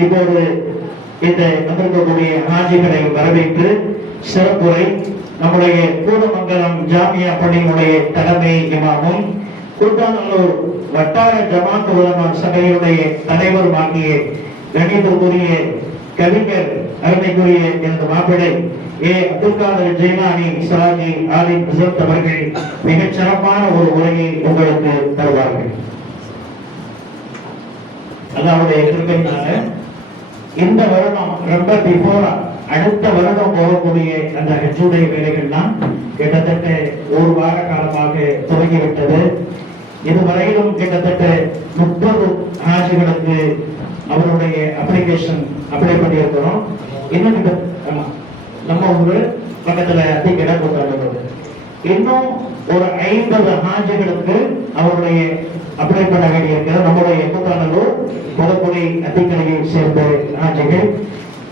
இப்போது இந்த வந்திருக்கக்கூடிய ஹாஜிகளை வரவேற்று சிறப்புரை நம்முடைய கூடமங்கலம் ஜாமியா பள்ளியினுடைய தலைமை இமாமும் கூட்டாநல்லூர் வட்டார ஜமாத் உலமா சபையுடைய தலைவருமாகிய கணிதத்துக்குரிய கவிஞர் அருமைக்குரிய எனது மாப்பிள்ளை அப்துல் காதர் ஜெய்லானி சலாஜி ஆலி ஹசரத் அவர்கள் மிகச் சிறப்பான ஒரு உரையை உங்களுக்கு தருவார்கள். அதாவது கிருபையினால இந்த வருடம் ரொம்ப பிஃபோரா அடுத்த வருடம் போகக்கூடிய அந்த ஹஜ்ஜுடைய வேலைகள்லாம் கிட்டத்தட்ட ஒரு வார காலமாக துவங்கிவிட்டது. இதுவரையிலும் கிட்டத்தட்ட 30 ஹாஜிகளுக்கு அவருடைய அப்ளிகேஷன் அப்ளை பண்ணியிருக்கிறோம். இன்னும் நம்ம ஊரு பக்கத்துல அத்திக்கடை போட்டாங்க. இன்னும் ஒரு 50 ஹாஜிகளுக்கு அவருடைய அப்ளை பண்ண வேண்டியிருக்கிறது. நம்முடைய கூட்டாளர் புதுக்குடி அத்திக்கடையை சேர்ந்த ஹாஜிகள்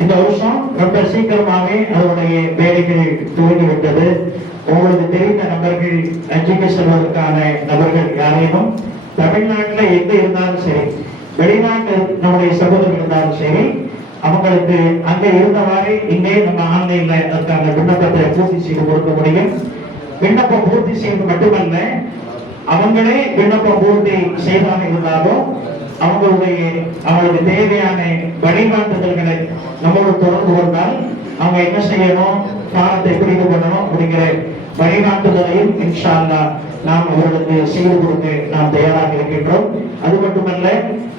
இந்த வருஷம் ரொம்ப சீக்கிரமாகவே அவருடைய வேலைகள் துவங்கிவிட்டது. உங்களுக்கு தெரிந்த நபர்கள் ஹஜ்ஜுக்கு செல்வதற்கான நபர்கள் யாரேனும் தமிழ்நாட்டில் எங்க இருந்தாலும் சரி, வெளிநாட்டு நம்முடைய சகோதரர்கள் இருந்தாலும் சரி, அவங்களுக்கு அங்க இருந்தவாறு இங்கே நம்ம ஆன்லைன்ல அதற்கான விண்ணப்பத்தை பூர்த்தி செய்து கொடுக்க முடியும். விண்ணப்பம் பூர்த்தி செய்வது மட்டுமல்ல, அவங்களே விண்ணப்பம் பூர்த்தி செய்தாக இருந்தாலும் அவங்களுக்கு தேவையான வழிகாட்டுதல்களை நம்மளோட தொடர்பு கொண்டால் அவங்க என்ன செய்யணும், பாடத்தை புரிந்து கொள்ளணும் அப்படிங்கிற வழிகாட்டுதலையும் இன்ஷா அல்லாஹ் நாம் அவர்களுக்கு செய்து கொடுக்க நாம் தயாராக இருக்கின்றோம். அது மட்டுமல்ல,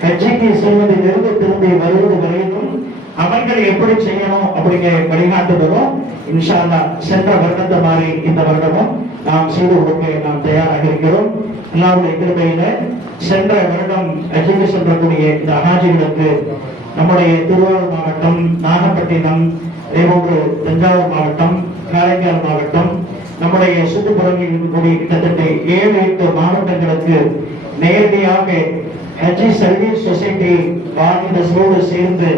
ஹஜ்ஜுக்கு செல்வதிலிருந்து திரும்பி வருவது வரையிலும் அவர்கள் எப்படி செய்யணும் அப்படிங்கிற வழிகாட்டுதலும் இன்ஷா அல்லாஹ் சென்ற வருடத்தை மாதிரி இந்த வருடமும் நாம் செய்து கொடுக்க நாம் தயாராக இருக்கிறோம். அல்லாஹ்வுடைய கிருபையில சென்ற வருடம் ஹஜ்ஜுக்கு சென்றக்கூடிய இந்த ஹாஜிகளுக்கு நம்முடைய திருவாரூர் மாவட்டம், நாகப்பட்டினம், அதேபோன்று தஞ்சாவூர் மாவட்டம், காரைக்கால் மாவட்டம், நம்முடைய சுற்றுப்புறங்களில் இருக்கக்கூடிய கிட்டத்தட்ட 7-8 மாவட்டங்களுக்கு நேரடியாக ஹஜ்ஜி சர்வீஸ் சொசைட்டி வாரிசுகளோடு சேர்ந்து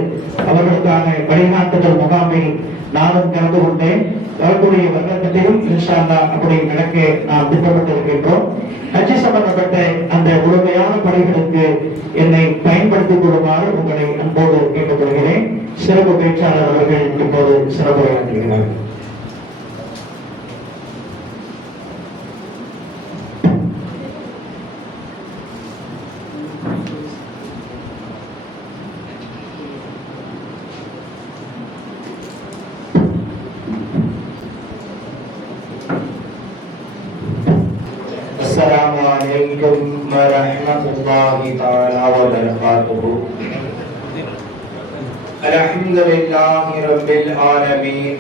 அவர்களுக்கான வழிகாட்டுதல் முகாமில் நானும் கலந்து கொண்டேன். வரக்கூடிய வருடத்திலும் இன்ஷா அல்லாஹ் அப்படி நடக்க நாம் திட்டமிட்டிருக்கின்றோம். ஹஜ்ஜி சம்பந்தப்பட்ட அந்த முழுமையான பணிகளுக்கு என்னை பயன்படுத்திக் கொள்ளுமாறு உங்களை அன்போடு கேட்டுக்கொள்கிறேன். சிறப்பு பேச்சாளர் அவர்கள் இப்போது சிறப்புரையாற்றுகிறார்கள். السلام عليكم ورحمة الله تعالى وبركاته. الحمد لله رب العالمين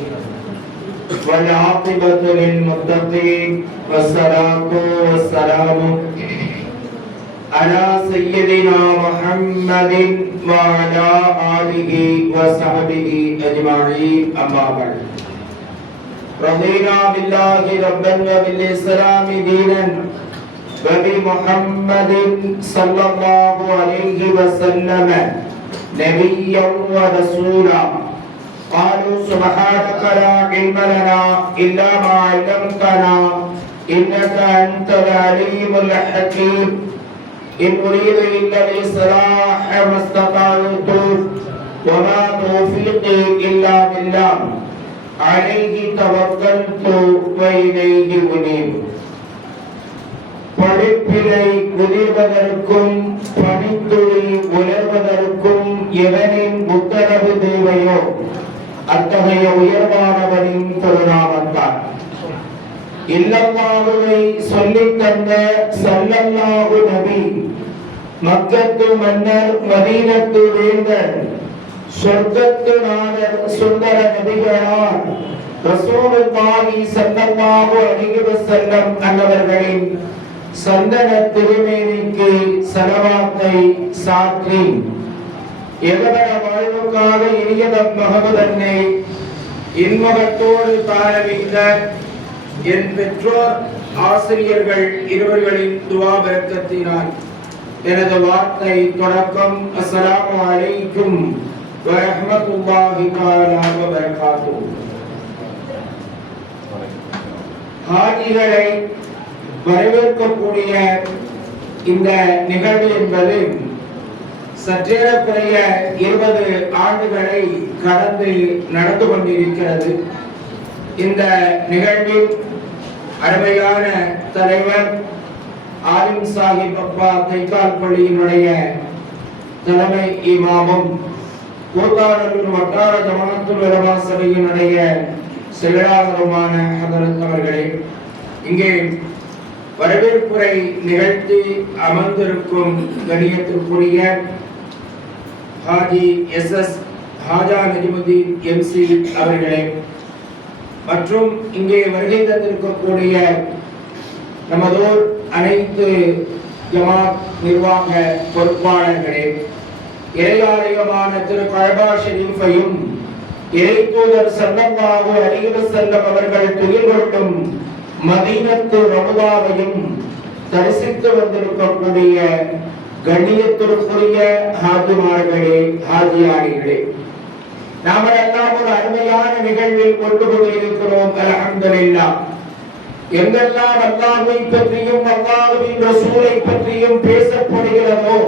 والعاقبة للمتقين والصلاة والسلام على سيدنا محمد وعلى آله وصحبه أجمعين. أما بعد، رضينا بالله ربا وبالإسلام دينا وبمحمد صلى الله عليه وسلم نبيا ورسولا. قالوا سبحانك لا علم لنا إلا ما علمتنا إنك أنت العليم الحكيم. إن أريد إلا الإصلاح ما استطعت وما توفيقي إلا بالله عليه توكلت وإليه أنيب. படிப்பினை உதிர்வதற்கும் பணித்துளி உலர்வதற்கும் எவனின் உத்தரவு தேவையோ அத்தகைய உயர்வானவனின் திருநாமத்தான். இல்லல்லாஹுவை சொல்லித் தந்த ஸல்லல்லாஹு நபி, மக்கத்து மன்னர், மதீனத்து வேந்தர், சொர்க்கத்து நாதர், சுந்தர நபிகளார் ரசூலுல்லாஹி ஸல்லல்லாஹு அலைஹி வஸல்லம் அன்னவர்களின் சந்தன திருமேனிக்கு ஸலவாத்தை சாற்றி எவர வாழ்வுக்காக இனியதம் மகமதன்னை இன்முகத்தோடு தாரவிந்த என் பெற்றோர், ஆசிரியர்கள் இருவர்களின் துஆ பரக்கத்தினால் எனது வார்த்தை தொடக்கம். அஸ்ஸலாமு அலைக்கும் வரஹ்மத்துல்லாஹி தஆலா வ பரகாத்துஹு. ஹாஜிகளை வரவேற்கக்கூடிய இந்த நிகழ்வு என்பது சற்றேறக்குறைய 20 ஆண்டுகளை கடந்து நடந்து கொண்டிருக்கிறது. இந்த நிகழ்வில் அருமையான தலைவர் ஆலிம் சாஹிப் அப்பா கைகால் பள்ளியினுடைய தலைமை இமாமும் கூத்தாடலூர் வட்டார ஜமாஅத்துல் உலமா சபையினுடைய செயலாளருமான ஹதரத் அவர்களே, இங்கே வரவேற்புரை நிகழ்த்தி அமர்ந்திருக்கும் கண்ணியத்திற்குரிய ஹாஜி எஸ் ஹாஜா நஜிமுதீன் MC அவர்களே, மற்றும் இங்கே வருகை தந்திருக்கக்கூடிய நமதோர் அனைத்து ஜமாத் நிர்வாக பொறுப்பாளர்களே, இறையாலயமான திரு கஅபா ஷரீஃபையும் இறை தூதர் ஸல்லல்லாஹு அலைஹி வஸல்லம் அவர்கள் துயில் கொள்ளும் மதீனத்து ரவுதாவையும் தரிசித்து வந்திருக்கக்கூடிய கண்ணியத்திற்குரிய ஹாஜிமார்களே, ஹாஜியாரிகளே, நாம் எல்லாம் ஒரு அருமையான நிகழ்வில் கொண்டு போயிருக்கிறோம். அல்ஹம்துலில்லாஹ். எங்கெல்லாம் அல்லாஹ்வை பற்றியும் அல்லாஹ்வின் ரசூலை பற்றியும் பேசப்படுகிறதோ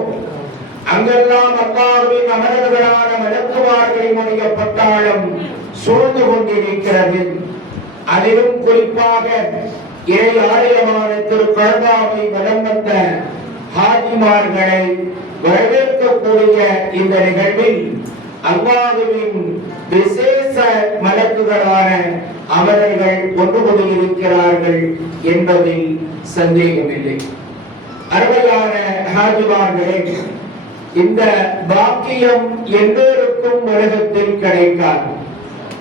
அங்கெல்லாம் அல்லாஹ்வின் அமரர்களான மலக்குமார்களினுடைய பட்டாளம் சூழ்ந்து கொண்டிருக்கிறது. அதிலும் குறிப்பாக இறை ஆலயமான திரு கஅபாவை வலம் வந்த ஹாஜிமார்களை வரவேற்கக்கூடிய இந்த நிகழ்வில் அல்லாஹ்வின் விசேஷ மலக்குகளான அமரர்கள் ஒன்று கூடியிருக்கிறார்கள் என்பதில் சந்தேகமில்லை. அருமையான ஹாஜிமார்களே, இந்த பாக்கியம் எல்லோருக்கும் உலகத்தில் கிடைக்காது.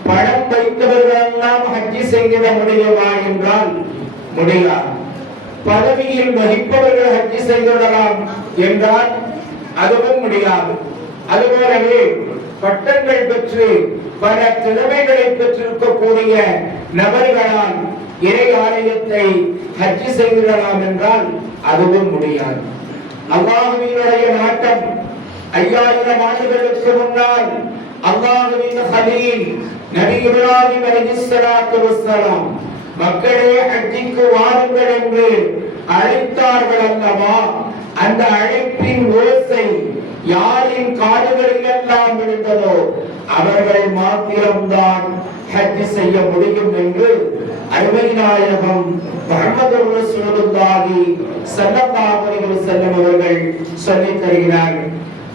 பணம் வைத்தவர்களெல்லாம் ஹஜ்ஜி செய்திட முடியுமா என்றால் முடியாது. பதவியில் வகிப்பவர்கள் ஹஜ்ஜி செய்திடலாம் என்றால் அதுவும் முடியாது. அதுபோலவே பட்டங்கள் பெற்று பல திறமைகளை பெற்றிருக்கக்கூடிய நபர்களால் இறை ஆலயத்தை ஹஜ்ஜி செய்திடலாம் என்றால் அதுவும் முடியாது. அல்லாஹ்வினுடைய நாட்டம் 5000 ஆண்டுகளுக்கு முன்னால் அல்லாஹ்வின் கலீல் நபி இப்ராஹிம் அலைஹிஸ்ஸலாத்து வஸ்ஸலாம் மக்களே ஹஜ்ஜிக்கு வாருங்கள் என்று அழைத்தார்கள் அல்லவா? அந்த அழைப்பின் ஓசை யாரின் காதுகளில் எல்லாம் விழுந்ததோ அவர்கள் மாத்திரம்தான் ஹஜ் செய்ய முடியும் என்று அருமை நாயகம் முஹம்மது ரசூலுல்லாஹி ஸல்லல்லாஹு அலைஹி வஸல்லம் அவர்கள் சொல்லித் தருகிறார்கள்.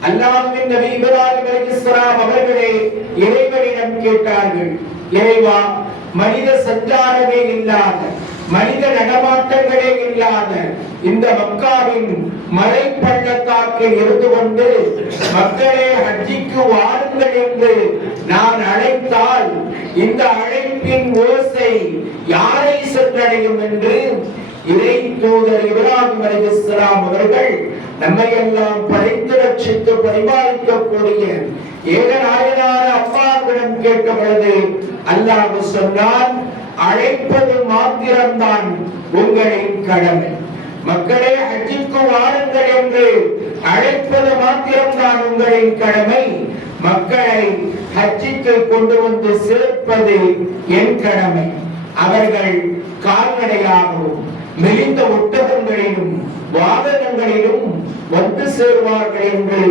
அல்லாஹ்வின் நபி இப்ராஹிம் அலைஹிஸ்ஸலாம் அவர்களே இறைவனிடம் கேட்டார்கள், இறைவா, மனித சஞ்சாரமே இல்லாத, மனித நடமாட்டங்களே இல்லாத இந்த மக்காவின் மலை பள்ளத்தாக்கில் இருந்து கொண்டு மக்களே ஹஜ்ஜிக்கு வாருங்கள் என்று நான் அழைத்தால் இந்த அழைப்பின் ஓசை யாரை சென்றடையும் என்று இறை தூதர் இப்ராஹிம் அலைஹிஸ்ஸலாம் அவர்கள் நம்மை எல்லாம் படைத்து ரட்சித்து பரிபாலிக்கக்கூடிய ஏகநாயகனான அல்லாஹ்விடம் கேட்ட பொழுது அல்லாஹ் சொன்னான், அழைப்பது மாத்திரம்தான் உங்களின் கடமை. மக்களே ஹஜ்ஜிக்கு வாருங்கள் என்று அழைப்பது மாத்திரம்தான் உங்களின் கடமை. மக்களை ஹஜ்ஜிக்கு கொண்டு வந்து சேர்ப்பது என் கடமை. அவர்கள் கால்நடையாகவும் மெலிந்த ஒட்டகங்களிலும் வாகனங்களிலும் வந்து சேர்வார்கள் என்று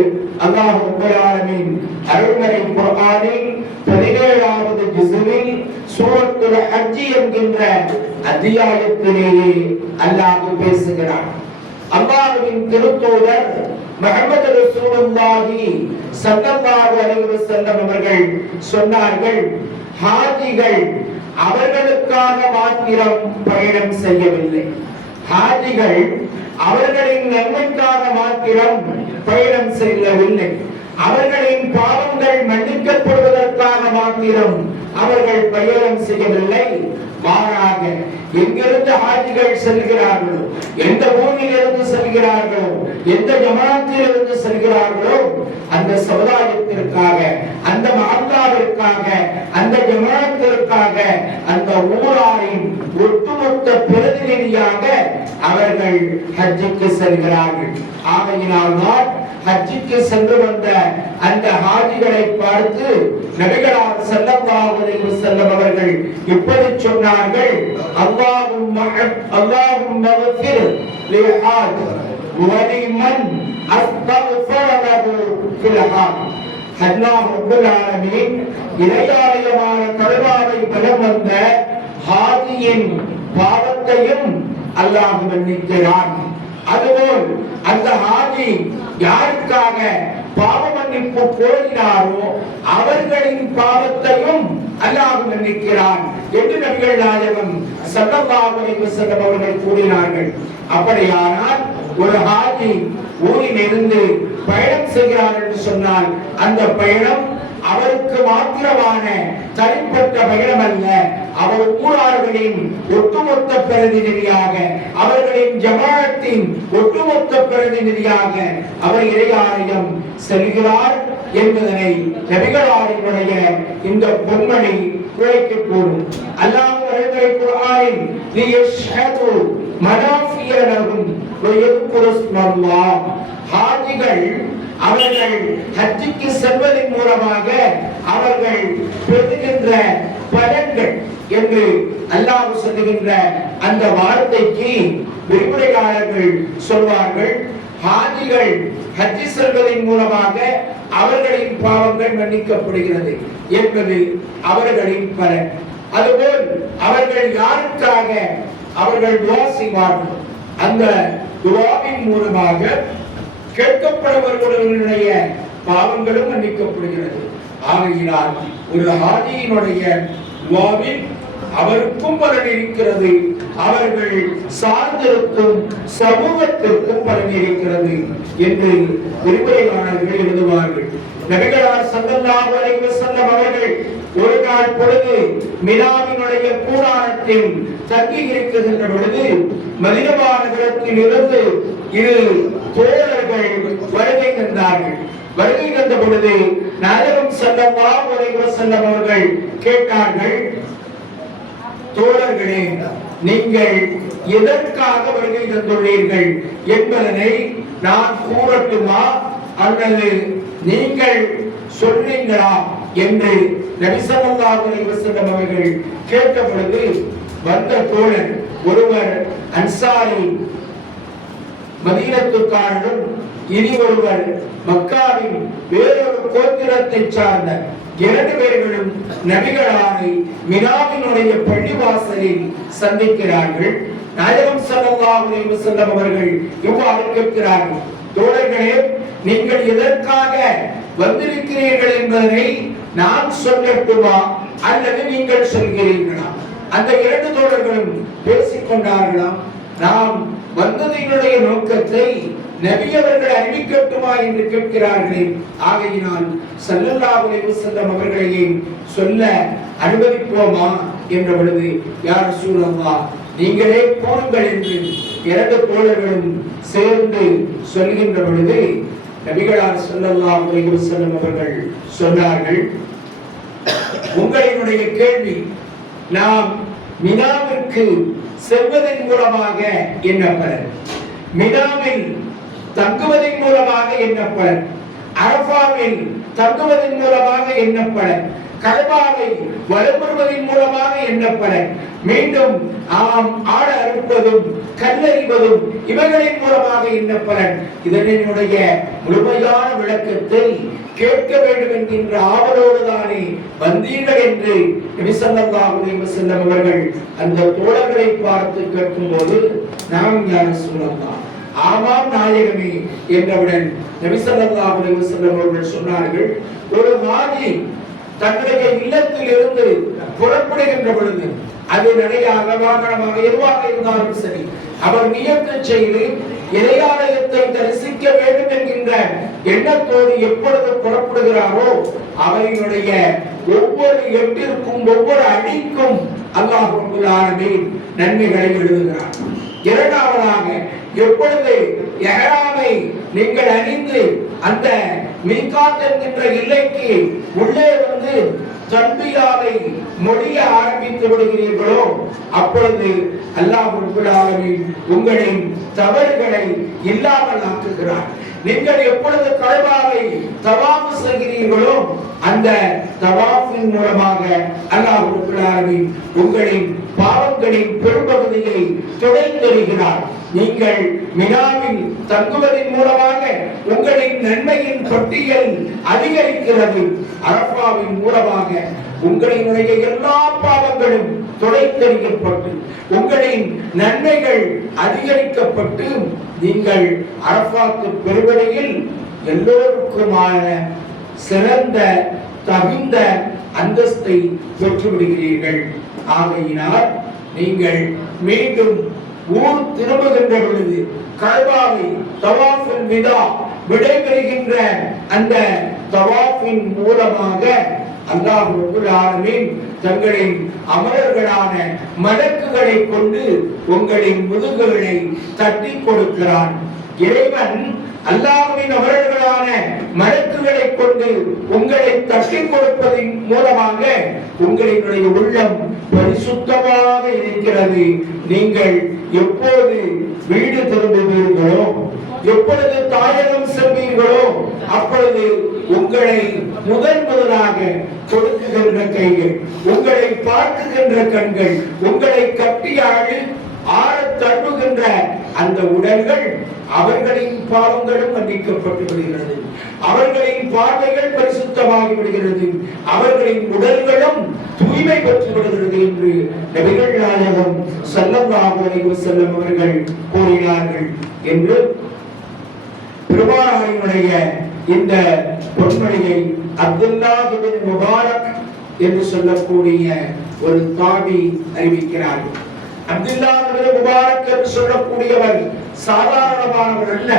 அல்லாஹ் ரப்பல் ஆலமீன் அருள்மறை குர்ஆனில் 17வது ஜுஸில் சூரத்துல் ஹஜ் என்கின்ற அத்தியாயத்திலேயே அல்லாஹ் பேசுகிறார். அல்லாஹ்வின் திருத்தூதர் முஹம்மது ரசூலுல்லாஹி ஸல்லல்லாஹு அலைஹி வஸல்லம் அவர்கள் சொன்னார்கள், ஹாஜிகள் அவர்களுக்காக மாத்திரம் பயணம் செய்யவில்லை. ஹாஜிகள் அவர்களின் நன்மைக்காக மாத்திரம் பயணம் செய்யவில்லை. அவர்களின் பாவங்கள் மன்னிக்கப்படுவதற்காக மாத்திரம் அவர்கள் பயணம் செய்யவில்லை. மாறாக எங்கிருந்து ஹாஜிகள் செல்கிறார்களோ, எந்த ஊரிலிருந்து செல்கிறார்களோ, எந்த ஜமாத்திலிருந்து செல்கிறார்களோ அந்த சமுதாயத்திற்காக, அந்த மஹல்லாவிற்காக, அந்த ஜமாத்திற்காக, அந்த ஊராரின் ஒட்டுமொத்த பிரதிநிதியாக அவர்கள் ஹஜ்ஜுக்கு செல்கிறார்கள். ஆகையினால் தான் ஹஜ்ஜுக்கு சென்று வந்த அந்த ஹாஜிகளை பார்த்து நபிகளார் ஸல்லல்லாஹு அலைஹி வஸல்லம் அவர்கள் இப்படி சொன்னார்கள், அல்லாஹும்ம வஃபிர் லிஹாஜ் வலிமன் அஸ்தக்ஃபரஹு ஃபில் ஹாம். அல்லாஹ் ரப்பல் ஆலமீன் இறையாலயமான கஅபாவை பலம் வந்த ஹாஜியின் பாவத்தையும் அல்லாஹ் மன்னிக்கிறான். அதுபோல் அந்த ஹாஜி யாருக்காக பாவ மன்னிப்பு கோரினாரோ அவர்களின் பாவத்தையும் அல்லாஹ் மன்னிக்கிறான் என்று நபிகள் நாயகம் ஸல்லல்லாஹு அலைஹி வஸல்லம் அவர்கள் கூறினார்கள். அப்படியானால் ஒரு ஹாஜி ஊரிலிருந்து பயணம் செய்கிறார் என்று சொன்னால் அந்த பயணம் அவருக்கு மாத்திரமான தனிப்பட்ட பயணம் அல்ல, அவர் ஊரார்களின் ஒட்டுமொத்த பிரதிநிதியாக, அவர்களின் ஜமாஅத்தின் ஒட்டுமொத்த பிரதிநிதியாக அவர் இறையாலயம் செல்கிறார் என்பதனை நபிகளாரினுடைய இந்த பொன்மணி குறைக்கு கூறும். அல்லாஹ் அவர்களை குர்ஆனில் லியஷ்ஹது மனாஃபிய லஹும் வ யذ்குரு ஸ்மல்லாஹ். ஹாஜிகள் அவர்கள் ஹஜ்ஜுக்கு செல்வதன் மூலமாக அவர்கள் பெறுகின்ற பலன்கள் என்று அல்லாஹ் சொல்லுகின்ற அந்த வார்த்தைக்கு விரிவுரையாளர்கள் சொல்வார்கள், ஹாஜிகள் ஹஜ் செல்வதன் மூலமாக அவர்களின் பாவங்கள் மன்னிக்கப்படுகிறது என்பது அவர்களின் பலன். அதுபோல் அவர்கள் யாருக்காக அவர்கள் துஆ செய்வார்கள், அந்த துஆவின் மூலமாக கேட்கப்படுபவர்களுடைய பாவங்களும் மன்னிக்கப்படுகிறது. ஆகையினால் ஒரு ஹாஜியினுடைய துஆவில் அவருக்கும் பலன் இருக்கிறது, அவர்கள் சார்ந்திருக்கும் சமூகத்திற்கும் பலன் இருக்கிறது என்று விரிவுரையாளர்கள் எழுதுவார்கள். நபிகளார் ஸல்லல்லாஹு அலைஹி வஸல்லம் அவர்கள் ஒரு நாள் பொழுது மினாவினுடைய கூடாரத்தில் தங்கி இருக்கின்ற பொழுது மதீனா நகரத்தில் இருந்து இரு தோழர்கள் வருகை தந்தார்கள். வருகை தந்த பொழுது நாயகம் ஸல்லல்லாஹு அலைஹி வஸல்லம் அவர்கள் கேட்டார்கள், தோழர்களே, நீங்கள் எதற்காக வருகை தந்துள்ளீர்கள் என்பதனை நான் கூறட்டுமா அல்லது நீங்கள் சொல்றீங்களா என்று நபி ஸல்லல்லாஹு அலைஹி வஸல்லம் அவர்கள் கேட்ட பொழுது வந்த தோழர் ஒருவர் அன்சாரி மதீனத்துக்காரரும் இனி ஒருவர் மக்காவின் வேறொரு கோத்திரத்தை சார்ந்த இரண்டு பேர்களும் நபிகளாரை மினாவினுடைய பள்ளிவாசலில் சந்திக்கிறார்கள். நாயகம் ஸல்லல்லாஹு அலைஹி வஸல்லம் அவர்கள் இவ்வாறு கேட்கிறார்கள், தோழர்களே, நீங்கள் எதற்காக வந்திருக்கிறீர்கள் என்பதை நான் சொல்லட்டுமா அல்லது நீங்கள் சொல்கிறீர்களா? அந்த இரண்டு தோழர்களும் பேசிக் கொண்டார்களாம். நாம் வந்ததினுடைய நோக்கத்தை நபி அவர்கள் அறிவிக்கட்டுமா என்று கேட்கிறார்களே, ஆகையினால் ஸல்லல்லாஹு அலைஹி வஸல்லம் அவர்களையே சொல்ல அனுமதிப்போமா என்ற பொழுது, யா ரசூலல்லாஹ், நீங்களே கூறுங்கள் என்று இரண்டு தோழர்களும் சேர்ந்து சொல்கின்ற பொழுது நபிகளார் ஸல்லல்லாஹு அலைஹி வஸல்லம் அவர்கள் சொன்னார்கள், உங்களினுடைய கேள்வி நாம் மினாவிற்கு செல்வதன் மூலமாக என்ன பலன், மினாவில் தங்குவதன் மூலமாக என்ன பலன், அரஃபாவில் தங்குவதன் மூலமாக என்ன பலன், கஅபாவை வலம்புறுவதன் மூலமாக என்ன பலன், மீண்டும் ஆட அறுப்பதும் கல்லறிவதும் இவைகளின் மூலமாக என்ன பலன், இதனுடைய முழுமையான விளக்கத்தை கேட்க வேண்டும் என்கின்ற ஆவலோடு தானே வந்தீர்கள் என்று நபி ஸல்லல்லாஹு அலைஹி வஸல்லம் அவர்கள் அந்த தோழர்களை பார்த்து கேட்கும்போது, நாம் யா ரசூலல்லாஹ், ஆமாம் நாயகமே என்றவுடன் நபி ஸல்லல்லாஹு அலைஹி வஸல்லம் அவர்கள் சொன்னார்கள், ஒரு ஹாஜி தன்னுடைய இல்லத்தில் இருந்து புறப்படுகின்ற பொழுது அது நடையாக வாகனமாக எதுவாக இருந்தாலும் சரி, அவர் நியத்து செய்து இறையாலயத்தை தரிசிக்க வேண்டும் என்கின்ற எண்ணத்தோடு எப்பொழுது புறப்படுகிறாரோ அவரினுடைய ஒவ்வொரு எட்டிற்கும் ஒவ்வொரு அடிக்கும் அல்லாஹ் ரப்பல் ஆலமீன் நன்மைகளை எழுதுகிறார். இரண்டாவதாக, எப்பொழுது இஹ்ராமை நீங்கள் அணிந்து அந்த மீகாத் என்கின்ற எல்லைக்கு உள்ளே வந்து தல்பியாவை மொழிய ஆரம்பித்து விடுகிறீர்களோ அப்பொழுது அல்லாஹ் ரப்பல் ஆலமீன் உங்களின் தவறுகளை இல்லாமல் ஆக்குகிறார். நீங்கள் எப்பொழுது கஅபாவை தவாஃப் செய்கிறீர்களோ அந்த தவாஃபில் அரபாவின் மூலமாக அல்லாஹ் ரப்பல் ஆலமீன் உங்களின் பாவங்களின் பெரும்பகுதியை துடைத்தெறிகிறார். நீங்கள் மினாவில் தங்குவதன் மூலமாக உங்களின் நன்மையின் பட்டியல் அதிகரிக்கிறது. அரபாவின் மூலமாக உங்களினுடைய எல்லா பாவங்களும் துடைத்தெறியப்பட்டு உங்களின் நன்மைகள் அதிகரிக்கப்பட்டு நீங்கள் அரபாத்து பெருவழியில் எல்லோருக்குமான சிறந்த தகுந்த அந்தஸ்தை பெற்றுவிடுகிறீர்கள். ஆகையினால் நீங்கள் மீண்டும் ஊர் திரும்புகின்ற பொழுது கஅபாவை தவாஃபுல் விதா விடைபெறுகின்ற அந்த தவாஃபின் மூலமாக அல்லாஹ் ரப்பல் ஆலமீன் தங்களின் அமரர்களான மலக்குகளை கொண்டு உங்களின் முதுகுகளை தட்டி கொடுக்கிறான். இறைவன் அல்லாஹ்வின் அமரர்களான மலக்குகளை கொண்டு உங்களை தட்டி கொடுப்பதன் மூலமாக உங்களினுடைய உள்ளம் பரிசுத்தமாக இருக்கிறது. நீங்கள் எப்போது வீடு திரும்புவீர்களோ, எப்பொழுது தாயகம் செல்வீர்களோ, அப்பொழுது உங்களை முதலாக கொடுக்குகின்ற கைகள், உங்களை பார்க்குகின்ற கண்கள், உங்களை கட்டியாடி ஆழத் தழுவுகின்ற அந்த உடல்கள், அவர்களின் பாவங்களும் மன்னிக்கப்பட்டு விடுகிறது. அவர்களின் பார்வைகள் பரிசுத்தமாகி விடுகிறது. அவர்களின் உடல்களும் தூய்மை பெற்று விடுகிறது என்று நபிகள் நாயகம் ஸல்லல்லாஹு அலைஹி வஸல்லம் அவர்கள் கூறினார்கள் என்று பெருமானாரினுடைய இந்த பொன்மொழியை அப்துல்லாஹ் இப்னு முபாரக் என்று சொல்லக்கூடிய ஒரு தாபி அறிவிக்கிறார்கள். அப்துல்லாஹ் இப்னு முபாரக் என்று சொல்லக்கூடியவர் சாதாரணமானவர் அல்ல.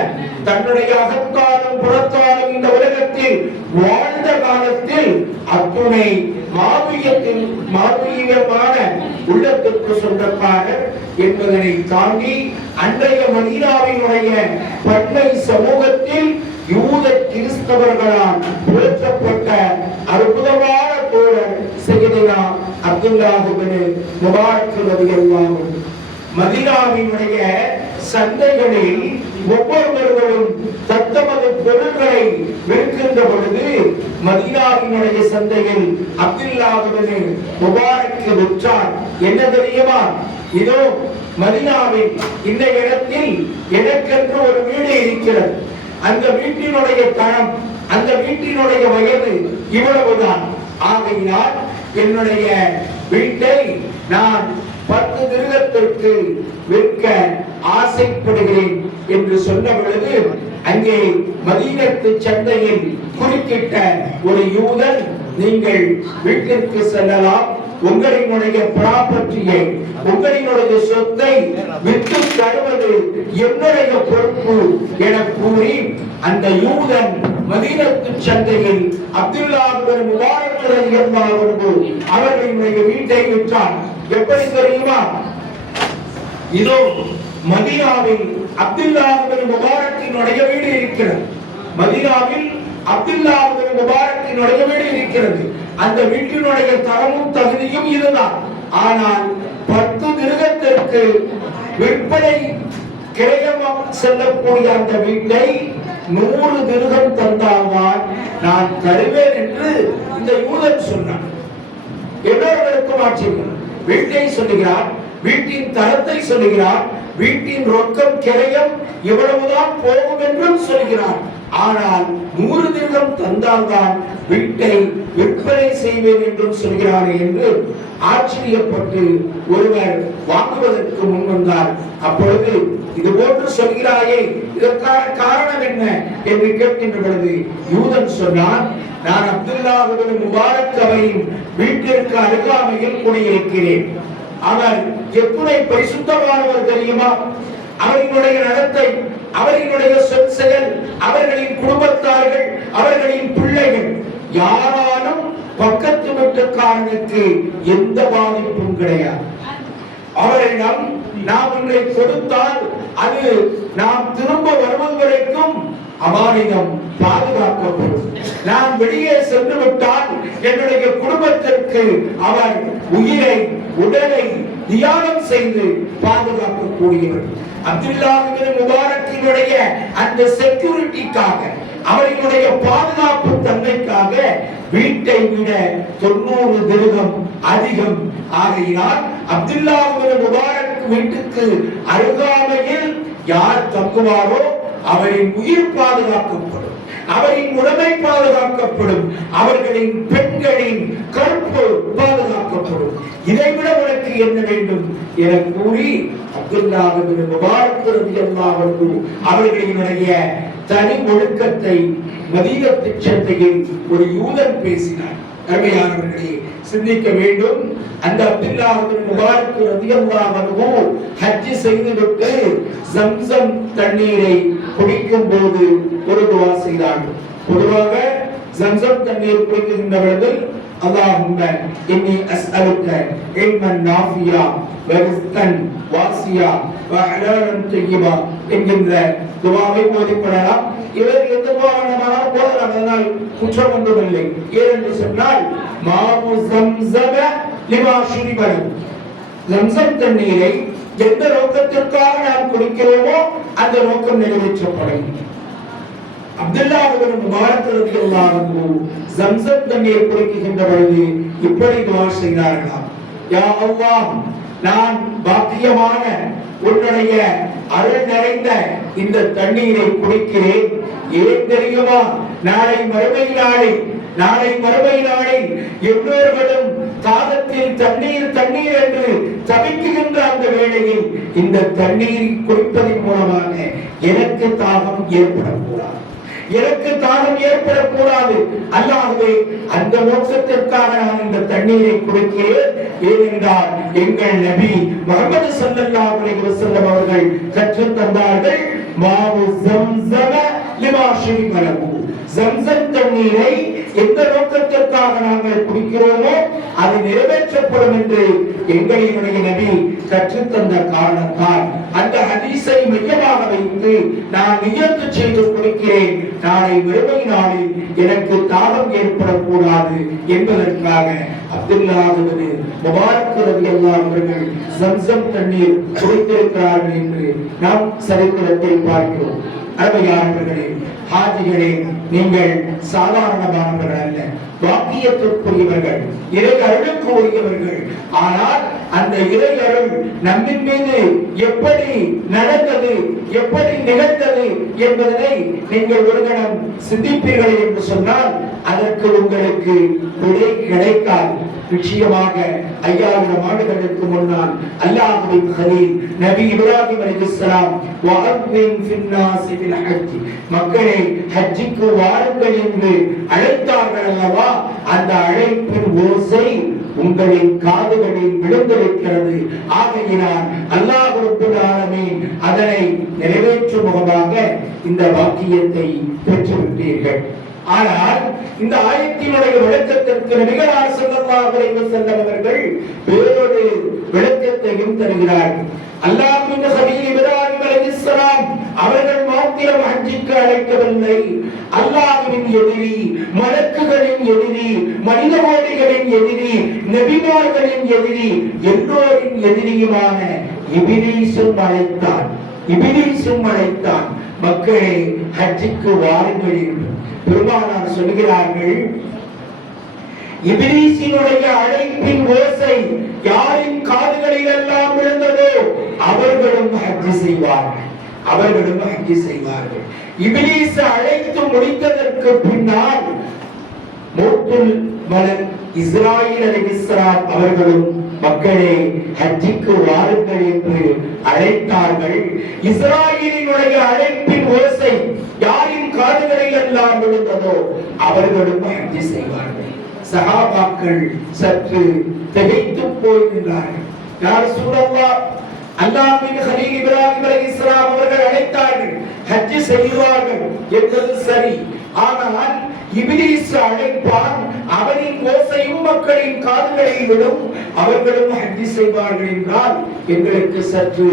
தன்னுடைய அகத்தாலும் புறத்தாலும் இந்த உலகத்தில் வாழ்ந்த காலத்தில் அத்துணை மாபீயமான உள்ளத்திற்கு சொந்தக்காரர் என்பதனை தாண்டி அன்றைய மதீனாவினுடைய பண்டைய சமூகத்தில் யூத கிறிஸ்தவர்களால் போற்றப்பட்ட அற்புதமான தோழர் சையதுனா அப்துல்லாஹ் இப்னு முபாரக் ரலியல்லாஹு அன்ஹு. மதீனாவினுடைய சந்தைகளில் ஒவ்வொருவர்களும் தத்தமது பொருட்களை விற்கின்ற பொழுது மதீனாவினுடைய சந்தையில் அப்துல்லாஹ் இப்னு முபாரக் விற்றார். என்ன தெரியுமா? இதோ மதீனாவில் இந்த இடத்தில் எனக்கென்று ஒரு வீடு இருக்கிறது. அந்த வீட்டினுடைய தரம், அந்த வீட்டினுடைய வயது இவ்வளவுதான். ஆகையினால் என்னுடைய வீட்டை நான் 10 திர்ஹத்திற்கு விற்க ஆசைப்படுகிறேன் என்று சொன்ன பொழுது அங்கே மதீனத்து சந்தையில் குறுக்கிட்ட ஒரு யூதன், நீங்கள் வீட்டிற்கு செல்லலாம், உங்களினுடைய ப்ராப்பர்ட்டியை, உங்களினுடைய சொத்தை விற்று தருவது என்னுடைய பொறுப்பு என கூறி அந்த யூதன் மதீனத்து சந்தையில் அப்துல்லாஹ் இப்னு முபாரக் ரலியல்லாஹு அன்ஹு அவர்களுடைய வீட்டை விற்றான். எப்படி தெரியுமா? இதோ மதீனாவில் அப்துல்லாஹ் இப்னு முபாரக்கினுடைய வீடு இருக்கிறது. மதீனாவில் அப்துல்லாஹ் இப்னு முபாரக்கினுடைய வீடு இருக்கிறது. அந்த வீட்டினுடைய தரமும் தகுதியும் இதுதான். ஆனால் 10 திர்ஹத்திற்கு விற்பனை கிரயமாக செல்லக்கூடிய அந்த வீட்டை 100 திர்ஹம் தந்தால்தான் நான் தருவேன் என்று இந்த யூதன் சொன்னான். எல்லோருக்கும் ஆட்சேபம். வீட்டை சொல்லுகிறார், வீட்டின் தரத்தை சொல்லுகிறார், வீட்டின் ரொக்கம் கிரயம் இவ்வளவுதான் போகும் என்றும் சொல்கிறார். ஆனால் 100 திர்ஹம் தந்தால்தான் வீட்டை விற்பனை செய்வேன் என்றும் சொல்கிறாரே என்று ஆச்சரியப்பட்டு ஒருவர் வாங்குவதற்கு முன் வந்தார். அப்பொழுது இது போன்று சொல்கிறாயே, இதற்கான காரணம் என்ன என்று கேட்கின்ற பொழுது யூதன் சொன்னான், நான் அப்துல்லாஹ் இப்னு முபாரக் அவரின் வீட்டிற்கு அருகாமையில் குடியிருக்கிறேன். அவர் எத்துணை பரிசுத்தமானவர் தெரியுமா? அவர்களுடைய நடத்தை, அவர்களுடைய சொல் செயல், அவர்களின் குடும்பத்தார்கள், அவர்களின் பிள்ளைகள் யாராலும் பக்கத்து வீட்டுக்காரனுக்கு எந்த பாதிப்பும் கிடையாது. அவரிடம் நாம் ஒன்றை கொடுத்தால் அது நாம் திரும்ப வருவது வரைக்கும் அமானிதம் பாதுகாக்கப்படும். நான் வெளியே சென்று விட்டால் என்னுடைய குடும்பத்திற்கு அவர் உயிரை உடலை தியாகம் செய்து பாதுகாக்கக்கூடியவர். அப்துல்லாஹ் இப்னு முபாரக்கினுடைய அந்த செக்யூரிட்டிக்காக, அவர்களுடைய பாதுகாப்பு தன்மைக்காக வீட்டை விட 90 திர்ஹம் அதிகம். ஆகையினால் அப்துல்லா இப்னு முபாரக் வீட்டுக்கு அருகாமையில் யார் தங்குவாரோ அவரின் உயிர் பாதுகாக்கப்படும், அவரின் உடைமை பாதுகாக்கப்படும், அவர்களின் பெண்களின் கற்பு பாதுகாக்கப்படும். இதைவிட உனக்கு என்ன வேண்டும் என கூறி அப்துல்லா இப்னு முபாரக் ரலியல்லாஹு அன்ஹு அவர்களினுடைய தனி ஒழுக்கத்தை மதீனத்து சந்தையில் ஒரு யூதன் பேசினார். அருமையானவர்களே, சிந்திக்க வேண்டும். அந்த அப்துல்லா இப்னு முபாரக் ரலியல்லாஹு அன்ஹு ஹஜ் செய்துவிட்டு ஜம்சம் தண்ணீரை குடிக்கும் போது ஒரு துஆ செய்தார்கள். பொதுவாக ஜம்சம் தண்ணீர் குடிக்கின்ற பொழுது அல்லாஹும்ம இன்னி அஸ்அலுக இல்மன் நாஃபியா வ ரிஸ்கன் வாசியா வ ஹலாலன் தய்யிபா என்கின்ற துஆவை ஓதிக்கொள்ளலாம். இவர் எந்த துஆவானாலும் ஓதலாம், அதனால் குற்றம் ஒன்றுமில்லை. ஏனென்று சொன்னால் மாவு ஜம்ஸம லிமா ஷுரிப ஜம்சம் தண்ணீரை எந்த நோக்கத்திற்காக நாம் குடிக்கிறோமோ அந்த நோக்கம் நிறைவேற்றப்படும். அப்துல்லா இப்னு முபாரக் ரலியல்லாஹு அன்ஹு ஜம்சம் தண்ணீர் குடிக்கின்ற பொழுது இப்படி துஆ செய்தார்களாம். யா அல்லாஹ், நான் பாக்கியமான உன்னுடைய அருள் நிறைந்த இந்த தண்ணீரை குடிக்கிறேன். ஏன் தெரியுமா? நாளை மறுமை நாளில் எல்லோர்களும் தாகத்தில் தண்ணீர் தண்ணீர் என்று தவிக்குகின்ற அந்த வேளையில் இந்த தண்ணீர் குடிப்பதன் மூலமாக எனக்கு தாகம் ஏற்படக்கூடாது, எனக்கு தாகம் ஏற்படக்கூடாது. அல்லாஹ்வே, அந்த நோக்கத்திற்காக நான் இந்த தண்ணீரை குடிக்கிறேன். ஏனென்றால் எங்கள் நபி முஹம்மது ஸல்லல்லாஹு அலைஹி வஸல்லம் அவர்கள் கற்றுத் தந்தார்கள், மாவு ஜம்ஸம லிமா ஷுரிப லஹு. ஜம்ஸம் தண்ணீரை எந்த நோக்கத்திற்காக நாங்கள் குடிக்கிறோமோ அது நிறைவேற்றப்படும் என்று எங்களினுடைய நபி கற்றுத் தந்த காரணத்தால் அந்த ஹதீஸை மையமாக வைத்து நான் நியத்து செய்து குடிக்கிறேன். நாளை மறுமை நாளில் எனக்கு தாகம் ஏற்படக்கூடாது என்பதற்காக அப்துல்லா இப்னு முபாரக் ரலியல்லாஹு அவர்கள் ஜம்சம் தண்ணீர் குடித்திருக்கிறார்கள் என்று நாம் சரித்திரத்தில் பார்க்கிறோம். அருமையானவர்களே, ஹாஜிகளே, நீங்கள் சாதாரணமானவர்கள் அல்ல, பாக்கியத்திற்குரியவர்கள், இறை அருளுக்கு உரியவர்கள். ஆனால் அந்த இறை அருள் நம்மின் மீது எப்படி நடந்தது, எப்படி நிகழ்ந்தது என்பதனை நீங்கள் ஒரு கணம் சிந்திப்பீர்கள் என்று சொன்னால் அதற்கு உங்களுக்கு விடை கிடைக்காது. நிச்சயமாக 5000 ஆண்டுகளுக்கு முன்னால் அல்லாஹ்வின் கலீல் நபி இப்ராஹிம் அலைஹிஸ்ஸலாம் வஅத்தின் ஃபின்னாஸி பில் ஹஜ், மக்களே ஹஜ்ஜுக்கு வாருங்கள் என்று அழைத்தார்கள் அல்லவா? அந்த அழைப்பின் ஓசை உங்களின் காதுகளில் விழுந்திருக்கிறது. ஆகையினால் அல்லாஹ் ரப்பல் ஆலமீன் அதனை நிறைவேற்றும் முகமாக இந்த வாக்கியத்தை பெற்றுவிட்டீர்கள். ஆனால் இந்த ஆயத்தினுடைய விளக்கத்திற்கு நபிகளார் ஸல்லல்லாஹு அலைஹி வஸல்லம் அவர்கள் வேறொரு விளக்கத்தையும் தருகிறார்கள். அல்லாஹ்வின் கலீல் இப்ராஹிம் அலைஹிஸ்ஸலாம் அவர்கள் மாத்திரம் ஹஜ்ஜுக்கு அழைக்கவில்லை. அல்லாஹ்வின் எதிரி, மலக்குகளின் எதிரி, மனித கோடிகளின் எதிரி, நபிமார்களின் எதிரி, எல்லோரின் எதிரியுமான இப்லீஸும் அழைத்தான். மக்களே, ஹஜ்ஜுக்கு வாருங்கள் என்று பெருமானார் சொல்கிறார்கள். இப்லீஸினுடைய அழைப்பின் ஓசை யாரின் காதுகளில் எல்லாம் விழுந்ததோ அவர்களும் ஹஜ் செய்வார்கள். இப்லீஸ் அழைத்து முடித்ததற்கு பின்னால் மௌத்துல் மலக் இஸ்ராயீல் அலைஹிஸ்ஸலாம் அவர்களும் மக்களே ஹஜ்ஜுக்கு வாருங்கள் என்று அழைத்தார்கள். இஸ்ராயீலினுடைய அழைப்பின் ஓசை யாரின் காதுகளில் எல்லாம் விழுந்ததோ அவர்களும் ஹஜ் செய்வார்கள். சஹாபாக்கள் சற்று திகைத்து போய்விட்டார்கள். யா ரசூலல்லாஹ், அல்லாஹ்வின் கலீல் இப்ராஹிம் அலைஹிஸ்ஸலாம் அவர்கள் அழைத்தார்கள், ஹஜ் செய்வார்கள் என்பது சரி. ஆனால் இப்லீஸ் அழைப்பான், அவனின் ஓசையும் மக்களின் காதுகளில் விடும், அவர்களும் ஹஜ் செய்வார்கள் என்றால் எங்களுக்கு சற்று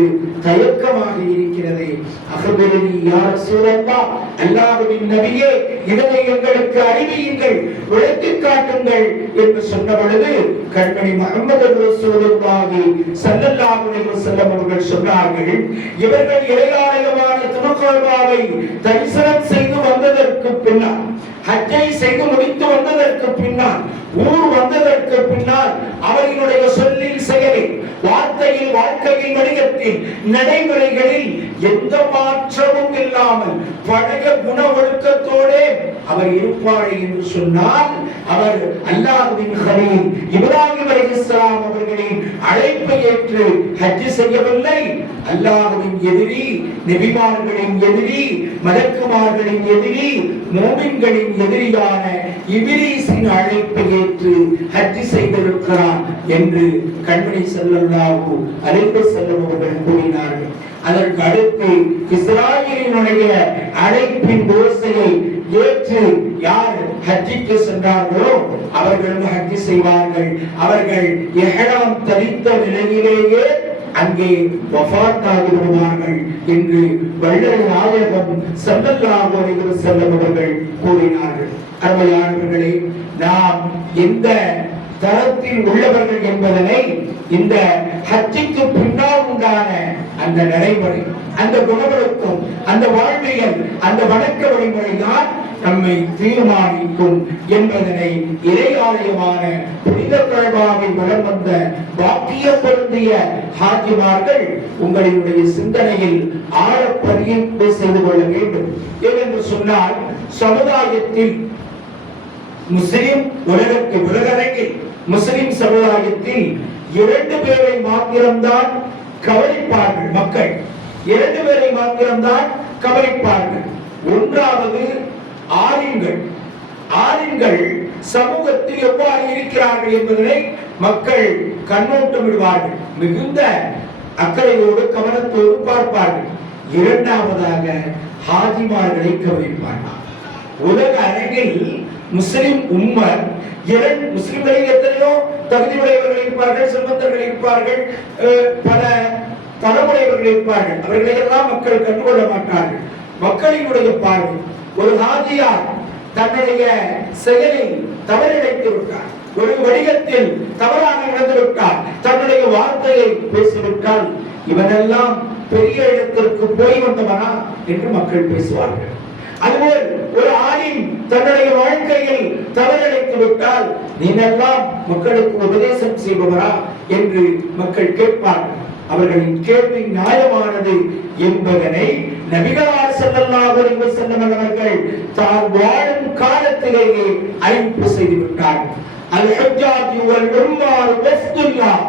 தயக்கமாக இருக்கிறது. அஹ்பிரினி யா ரசூலல்லாஹ், அல்லாஹ்வின் நபியே, இதனை எங்களுக்கு அறிவியுங்கள், விளக்கிக் காட்டுங்கள் என்று சொன்ன பொழுது கண்மணி முஹம்மது ரசூலுல்லாஹி ஸல்லல்லாஹு அலைஹி வஸல்லம் அவர்கள் சொன்னார்கள், இவர்கள் இறையாலயமான திருக்கல்வாவை தரிசனம் செய்து வந்ததற்கு பின்னால், ஹஜ்ஜை செய்து முடித்து வந்ததற்கு பின்னால், ஊர் வந்ததற்கு பின்னால் அவர்களுடைய சொல்லில், செயலில், வார்த்தையில், வாழ்க்கையில், வணிகத்தில், நடைமுறைகளில் எந்த மாற்றமும் இல்லாமல் பழைய குண ஒழுக்கத்தோடு அவர் இருப்பார் என்று சொன்னால், அவர் அல்லாஹ்வின் கலீல் இப்ராஹிம் அலைஹிஸ்ஸலாம் அவர்களின் அழைப்பை ஏற்று ஹஜ் செய்யவில்லை. அல்லாஹ்வின் எதிரி, நபிமார்களின் எதிரி, மலக்குமார்களின் எதிரி, மூமின்களின் எதிரியான இப்லீஸின் அழைப்பை ஏற்று ஹஜ் செய்திருக்கிறார் என்று கண்மணி ஸல்லல்லாஹு அலைஹி வஸல்லம் அவர்கள் கூறினார்கள். அதற்கு அடுத்து இஸ்ராயேலினுடைய அழைப்பின் ஓசையை ஏற்று யார் ஹஜ்ஜிக்கு சென்றார்களோ அவர்களும் ஹஜ் செய்வார்கள். அவர்கள் இஹ்ராம் தரித்த நிலையிலேயே அங்கே வஃபாத்தாகி விடுவார்கள் என்று வள்ளல் நாயகம் ஸல்லல்லாஹு அலைஹி வஸல்லம் அவர்கள் கூறினார்கள். அருமையானவர்களே, நாம் எந்த தரத்தில் உள்ளவர்கள் என்பதனை இந்த ஹஜ்ஜுக்கு பின்னால் உண்டான அந்த நடைமுறை, அந்த குணவழக்கம், அந்த வாழ்வியல், அந்த வணக்க வழிமுறை தான் நம்மை தீர்மானிக்கும் என்பதனை இறையாலயமான புனித கஅபாவை வலம் வந்த பாக்கியம் பொருந்திய ஹாஜிமார்கள் உங்களுடைய சிந்தனையில் ஆழ பதிவு செய்து கொள்ள வேண்டும். ஏனென்று சொன்னால், சமுதாயத்தில் முஸ்லிம் உலகத்தில் முஸ்லிம் சமுதாயத்தில் 2 பேரை மாத்திரம்தான் கவனிப்பார்கள். மக்கள் 2 பேரை மாத்திரம்தான் கவனிப்பார்கள். ஒன்றாவது ஆலிம்கள். ஆலிம்கள் சமூகத்தில் எவ்வாறு இருக்கிறார்கள் என்பதனை மக்கள் கண்ணோட்டமிடுவார்கள், மிகுந்த அக்கறையோடு கவனத்தோடு பார்ப்பார்கள். இரண்டாவதாக ஹாஜிமார்களை கவனிப்பார்கள். உலக அரங்கில் முஸ்லிம் உம்மத் முஸ்லிம்களில் எத்தனையோ தகுதியுடையவர்கள் இருப்பார்கள், செல்வந்தர்கள் இருப்பார்கள், பல தலைமுறைவர்கள் இருப்பார்கள். அவர்களை எல்லாம் மக்கள் கண்டுகொள்ள மாட்டார்கள். மக்களினுடைய பார்வை, ஒரு ஹாஜியார் தன்னுடைய செயலில் தவறிழைத்து விட்டார், ஒரு வணிகத்தில் தவறாக நடந்து விட்டார், தன்னுடைய வார்த்தையை பேசிவிட்டால், இவனெல்லாம் பெரிய இடத்திற்கு போய் வந்தவனா என்று மக்கள் பேசுவார்கள். அதுபோல் ஒரு ஆலிம் தன்னுடைய வாழ்க்கையில் தவறிழைத்து விட்டால், நீனெல்லாம் மக்களுக்கு உபதேசம் செய்பவரா என்று மக்கள் கேட்பார்கள். அவர்களின் கேள்வி நியாயமானது என்பதனை நபிகளார் ஸல்லல்லாஹு அலைஹி வஸல்லம் அவர்கள் தாம் வாழும் காலத்திலேயே அறிவிப்பு செய்து விட்டார்கள். அல் ஹஜ்ஜாஜ் வல் உம்மார் வஃதுல்லாஹ்,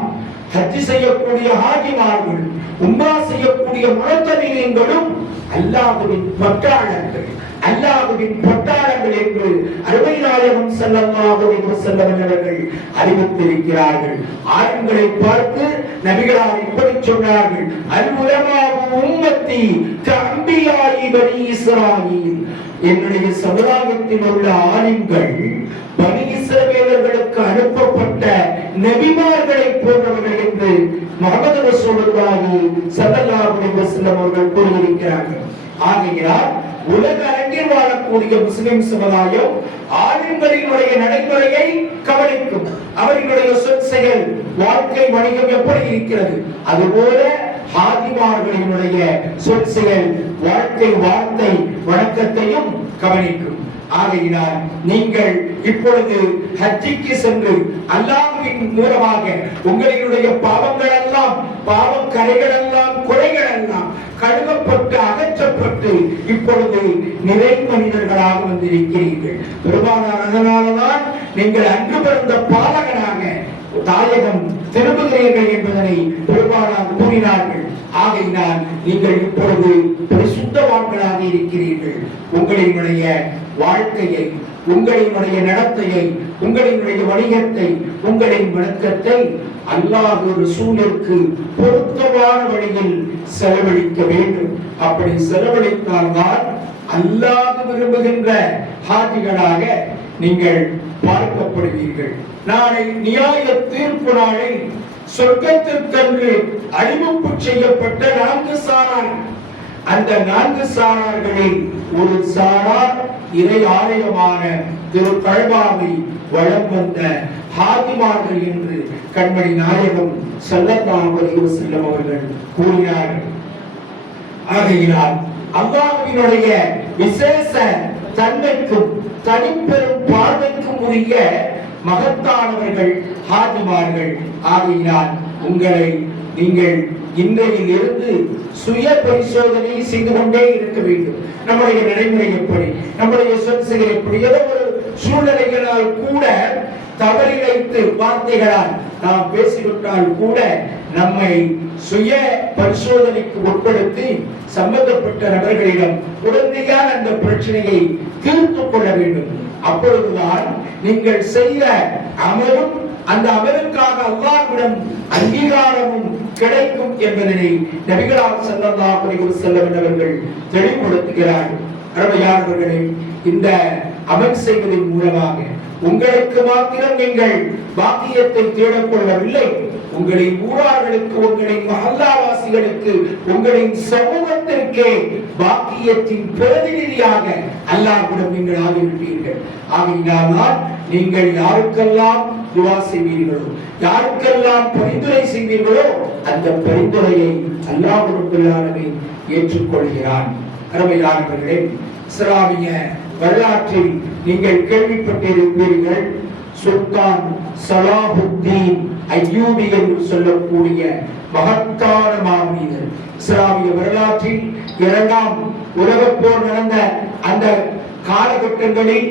ஹஜ் செய்யக்கூடிய ஹாஜிமார்கள், உம்ரா செய்யக்கூடிய முஅத்தமிரீன்களும் அல்லாஹ்வின் பட்டாளர்கள், அல்லாஹ்வின் பட்டாளங்கள் என்று அருமை நாயகம் ஸல்லல்லாஹு அலைஹி வஸல்லம் அவர்கள் அறிவித்திருக்கிறார்கள். ஆண்களை பார்த்து நபிகளார் இப்படி சொன்னார்கள், அல் உலமாஉ உம்மத்தி கஅம்பியாஇ பனி இஸ்ராயீல், என்னுடைய சமுதாயத்தில் உள்ள ஆலிம்கள் பனி இஸ்ரவேலர்களுக்கு அனுப்பப்பட்ட நபிமார்களை போன்றவர்கள் என்று முஹம்மது ரசூலுல்லாஹி ஸல்லல்லாஹு அலைஹி வஸல்லம் அவர்கள் கூறியிருக்கிறார்கள். ஆகையால் உலக அரங்கில் வாழக்கூடிய முஸ்லிம் சமுதாயம் ஆலிம்களினுடைய நடைமுறையை கவனிக்கும். அவர்களுடைய சொல், செயல், வாழ்க்கை, வணிகம் எப்படி இருக்கிறது, அதுபோல ஹாஜிமார்களினுடைய சொல், செயல், வாழ்க்கை, வார்த்தை, வணக்கத்தையும் கவனிக்கும். ஆகையினால் நீங்கள் இப்பொழுது ஹஜ்ஜிக்கு சென்று அல்லாஹ்வின் மூலமாக உங்களுடைய பாவங்கள் எல்லாம், பாவம் கரைகள் எல்லாம், குறைகள் எல்லாம் கழுவப்பட்டு அகற்றப்பட்டு இப்பொழுது நிறை மனிதர்களாக வந்திருக்கிறீர்கள். பெருமானார் அதனால்தான் நீங்கள் அன்று பிறந்த பாலகனாக தாயகம் திரும்புகிறீர்கள் என்பதனை பெருமானார் கூறினார்கள். ஆகையினால் நீங்கள் இப்பொழுது பரிசுத்தவான்களாக இருக்கிறீர்கள். உங்களினுடைய வாழ்க்கையை, உங்களினுடைய நடத்தையை, உங்களினுடைய வணிகத்தை, உங்களின் வணக்கத்தை அல்லாஹ் ரசூலுக்கு பொருத்தமான வழியில் செலவழிக்க வேண்டும். அப்படி செலவழித்தால்தான் அல்லாஹ் விரும்புகின்ற ஹாஜிகளாக நீங்கள் பார்க்கப்படுவீர்கள். நாளை நியாய தீர்ப்பு நாளில் சொர்க்கத்திற்கென்று அறிவிப்பு செய்யப்பட்ட 4 சாரார்கள், அந்த 4 சாரார்களில் ஒரு சாரார் இறை ஆலயமான திரு கஅபாவை வலம் வந்த ஹாஜிமார்கள் என்று கண்மணி நாயகம் ஸல்லல்லாஹு அலைஹி வஸல்லம் அவர்கள் கூறினார்கள். ஆகையினால் அல்லாஹ்வினுடைய விசேஷ தன்மைக்கும் தனிப்பெரும் பார்வைக்கும் உரிய மகத்தானவர்கள் ஹாஜிமார்கள். ஆகையினால் உங்களை நீங்கள் இன்றையில் இருந்து சுய பரிசோதனை செய்து கொண்டே இருக்க வேண்டும். நம்முடைய நடைமுறை எப்படி, நம்முடைய சொற்கள் எப்படி, ஏதோ ஒரு சூழ்நிலைகளால் கூட தவறிழைத்து வார்த்தைகளால் நாம் பேசிவிட்டால் கூட நம்மை சுய பரிசோதனைக்கு உட்படுத்தி சம்பந்தப்பட்ட நபர்களிடம் உடனடியாக அந்த பிரச்சனையை தீர்த்துக் கொள்ள வேண்டும். அப்பொழுதுதான் நீங்கள் செய்த அமலும் அந்த அமலுக்காக அல்லாஹ்விடம் அங்கீகாரமும் கிடைக்கும் என்பதனை நபிகளார் ஸல்லல்லாஹு அலைஹி வஸல்லம் அவர்கள் தெளிவுபடுத்துகிறார்கள். அருமையானவர்களே, இந்த அமல் செய்வதன் மூலமாக உங்களுக்கு மாத்திரம் நீங்கள் பாக்கியத்தை தேடக்கொள்ளவில்லை, உங்களின் ஊரார்களுக்கு, உங்களின் மஹல்லாவாசிகளுக்கு, உங்களின் சமூகத்திற்கே பாக்கியத்தின் பிரதிநிதியாக அல்லாஹ்விடம் நீங்கள் ஆகிவிட்டீர்கள். ஆகையினால் நீங்கள் யாருக்கெல்லாம் துஆ செய்வீர்களோ, யாருக்கெல்லாம் பரிந்துரை செய்வீர்களோ அந்த பரிந்துரையை அல்லாஹ் ரப்பல் ஆலமீன் ஏற்றுக்கொள்கிறான். அருமையானவர்களே, இஸ்லாமிய வரலாற்றில் நீங்கள் கேள்விப்பட்டிருப்பீர்கள், சுல்தான் சலாஹுத்தீன் அய்யூபி என்று சொல்லக்கூடிய மகத்தான மாமனிதர். இஸ்லாமிய வரலாற்றில் இரண்டாம் உலகப் போர் நடந்த அந்த காலகட்டங்களில்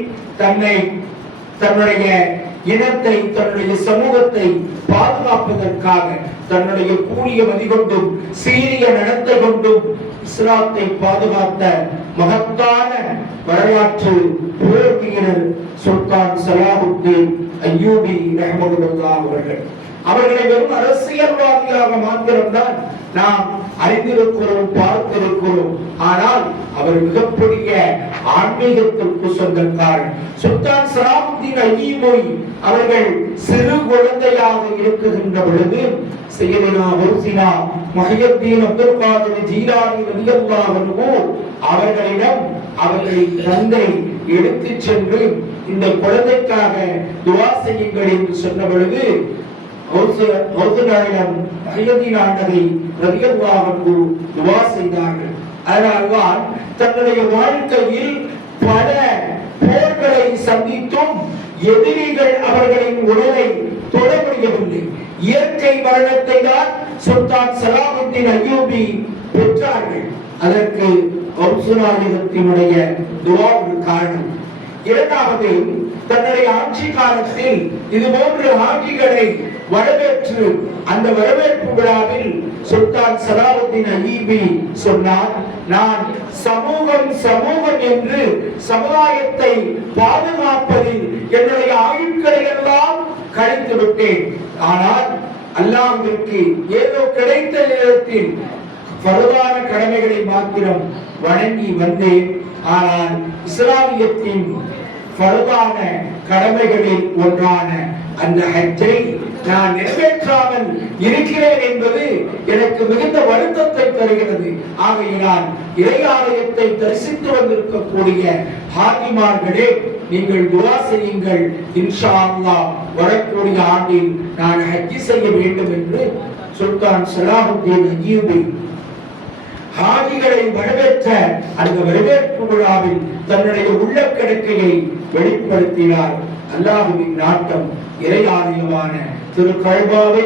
தன்னுடைய இனத்தை, தன்னுடைய சமூகத்தை பாதுகாப்பதற்காக தன்னுடைய கூடிய மதிகொண்டும் சீரிய நடத்தை கொண்டும் இஸ்லாத்தை பாதுகாத்த மகத்தான வரலாற்று போர் வீரர் சுல்தான் சலாஹுத்தீன் அய்யூபி ரஹ்மத்துல்லாஹ் அவர்கள். அவர்களை வெறும் அரசியல்வாதியாக மாத்திரம்தான் நாம் அறிந்திருக்கிறோம், பார்த்திருக்கிறோம். ஆனால் அவர் மிகப்பெரிய ஆன்மீகத்திற்கு சொந்தக்காரர். சுல்தான் சலாஹுத்தீன் அய்யூபி அவர்கள் சிறு குழந்தையாக இருக்குகின்ற பொழுது சையதுனா ஹுசைனா முஹய்யித்தீன் அப்துல் காதிர் ஜீலானி ரலியல்லாஹு அன்ஹு அவர்களிடம் அவர்களின் தந்தை எடுத்துச் சென்று இந்த குழந்தைக்காக துஆ செய்யுங்கள் என்று சொன்ன பொழுது ஹுசைனாவிடம் முஹய்யித்தீன் ஆண்டகை ரலியல்லாஹு அன்ஹு துஆ செய்தார்கள். அதனால்தான் தன்னுடைய வாழ்க்கையில் பல போர்களை சந்தித்தும் எதிரிகள் அவர்களின் உடலை தொட முடியவில்லை. இயற்கை மரணத்தை தான் சுல்தான் சலாஹுத்தீன் அய்யூபி பெற்றார்கள். அதற்கு ஹுசைனாவினுடைய துஆ ஒரு காரணம். இரண்டாவது, தன்னுடைய ஆட்சி காலத்தில் இது போன்ற ஆட்சிகளை வரவேற்று அந்த வரவேற்பு விழாவில் சுல்தான் சலாஹுத்தீன் அய்யூபி சொன்னார், நான் சமூகம் சமூகம் என்று சமுதாயத்தை பாதுகாப்பதில் என்னுடைய ஆயுட்களை எல்லாம் கழித்து விட்டேன். ஆனால் அல்லாஹ்விற்கு ஏதோ கிடைத்த நேரத்தில் பரவான கடமைகளை மாத்திரம் வணங்கி வந்தேன். ஆனால் இஸ்லாமியத்தின் பரவான கடமைகளில் ஒன்றான அந்த ஹஜ்ஜை நான் நிறைவேற்றாமல் இருக்கிறேன் என்பது எனக்கு மிகுந்த வருத்தத்தை தருகிறது. ஆகையினால் இறையாலயத்தை தரிசித்து வந்திருக்கக்கூடிய ஹாஜிமார்களே, நீங்கள் துஆ செய்யுங்கள், இன்ஷா அல்லாஹ் வரக்கூடிய ஆண்டில் நான் ஹஜ் செய்ய வேண்டும் என்று சுல்தான் சலாஹுத்தீன் அய்யூபி ஹாஜிகளை வரவேற்ற அந்த வரவேற்பு விழாவில் தன்னுடைய உள்ளக்கிடக்கையை வெளிப்படுத்தினார். அல்லாஹ்வின் நாட்டம் இறையாலயமான திரு கஅபாவை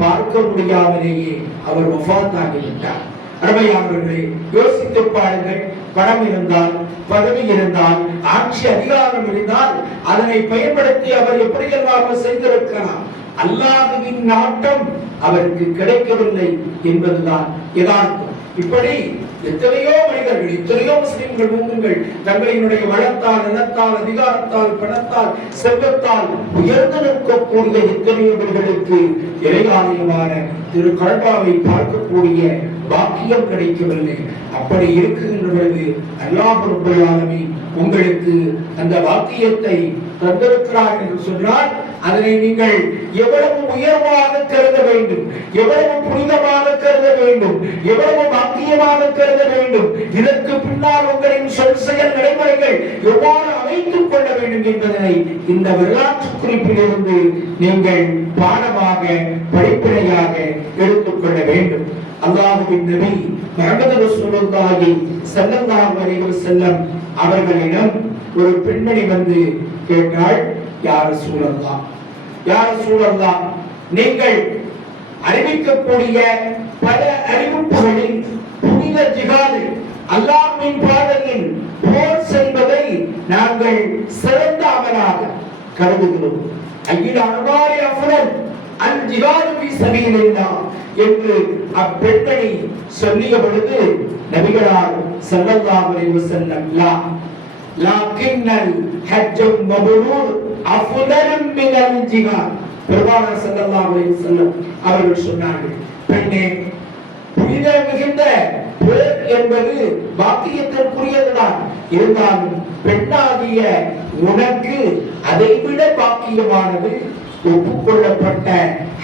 பார்க்க முடியாமலேயே அவர் வஃபாத்தாகிவிட்டார். அருமையானவர்களே, யோசித்து பாருங்கள். பணம் இருந்தால், பதவி இருந்தால், ஆட்சி அதிகாரம் இருந்தால் அதனை பயன்படுத்தி அவர் எப்படியெல்லாம் செய்திருக்கலாம். அல்லாஹ்வின் நாட்டம் அவருக்கு கிடைக்கவில்லை என்பதுதான் யதார்த்தம். இப்படி எத்தனையோ மனிதர்கள், எத்தனையோ முஸ்லிம்கள் மூமின்கள் தங்களினுடைய வளத்தால், இனத்தால், அதிகாரத்தால், பணத்தால், செல்வத்தால் உயர்ந்து நிற்கக்கூடிய எத்தனையோ பேர்களுக்கு இறையாலயமான திரு கஅபாவை பார்க்கக்கூடிய பாக்கியம் கிடைக்கவில்லை. அப்படி இருக்குகின்ற பொழுது அல்லாஹ் ரப்பல் ஆலமீன் உங்களுக்கு அந்த பாக்கியத்தை தந்திருக்கிறார் என்று சொன்னால் அதனை நீங்கள் எவ்வளவு உயர்வாக கருத வேண்டும், எவ்வளவு புனிதமாக கருத வேண்டும், எவ்வளவு பாக்கியமாக கருத வேண்டும், இதற்கு பின்னால் உங்களின் சொல் செயல் நடைமுறைகள் எவ்வாறு அமைத்துக் கொள்ள வேண்டும் என்பதனை இந்த வரலாற்று குறிப்பிலிருந்து நீங்கள் பாடமாக படிப்பினையாக எடுத்துக்கொள்ள வேண்டும். அல்லாஹ்வின் நபி முஹம்மது ரசூலுல்லாஹி ஸல்லல்லாஹு அலைஹி வஸல்லம் அவர்களிடம் ஒரு பெண்மணி வந்து கேட்டாள், யா ரசூலல்லாஹ், யா ரசூலல்லாஹ், நீங்கள் அறிவிக்கக்கூடிய பல அறிவிப்புகளில் புனித ஜிஹாது, அல்லாஹ்வின் பாதையில் போர் செய்வதை நாங்கள் சிறந்த அமலாக கருதுகிறோம். ஐயில் அன்வாரி அஃதல் அல் ஜிஹாது ஃபீ சபீலில்லாஹ் என்று அப்பெண்மணி சொல்லிய பொழுது நபிகளார் ஸல்லல்லாஹு அலைஹி வஸல்லம் லாக்கின்னல் ஹஜ்ஜுல் மப்ரூர் அஃதல் மினல் ஜிஹாத், பெருமானார் ஸல்லல்லாஹு அலைஹி வஸல்லம் அவர்கள் சொன்னார்கள், பெண்ணே, புனித மிகுந்த போர் என்பது பாக்கியத்திற்குரியதுதான். இருந்தாலும் பெண்ணாகிய உனக்கு அதைவிட பாக்கியமானது ஒப்புக்கொள்ளப்பட்ட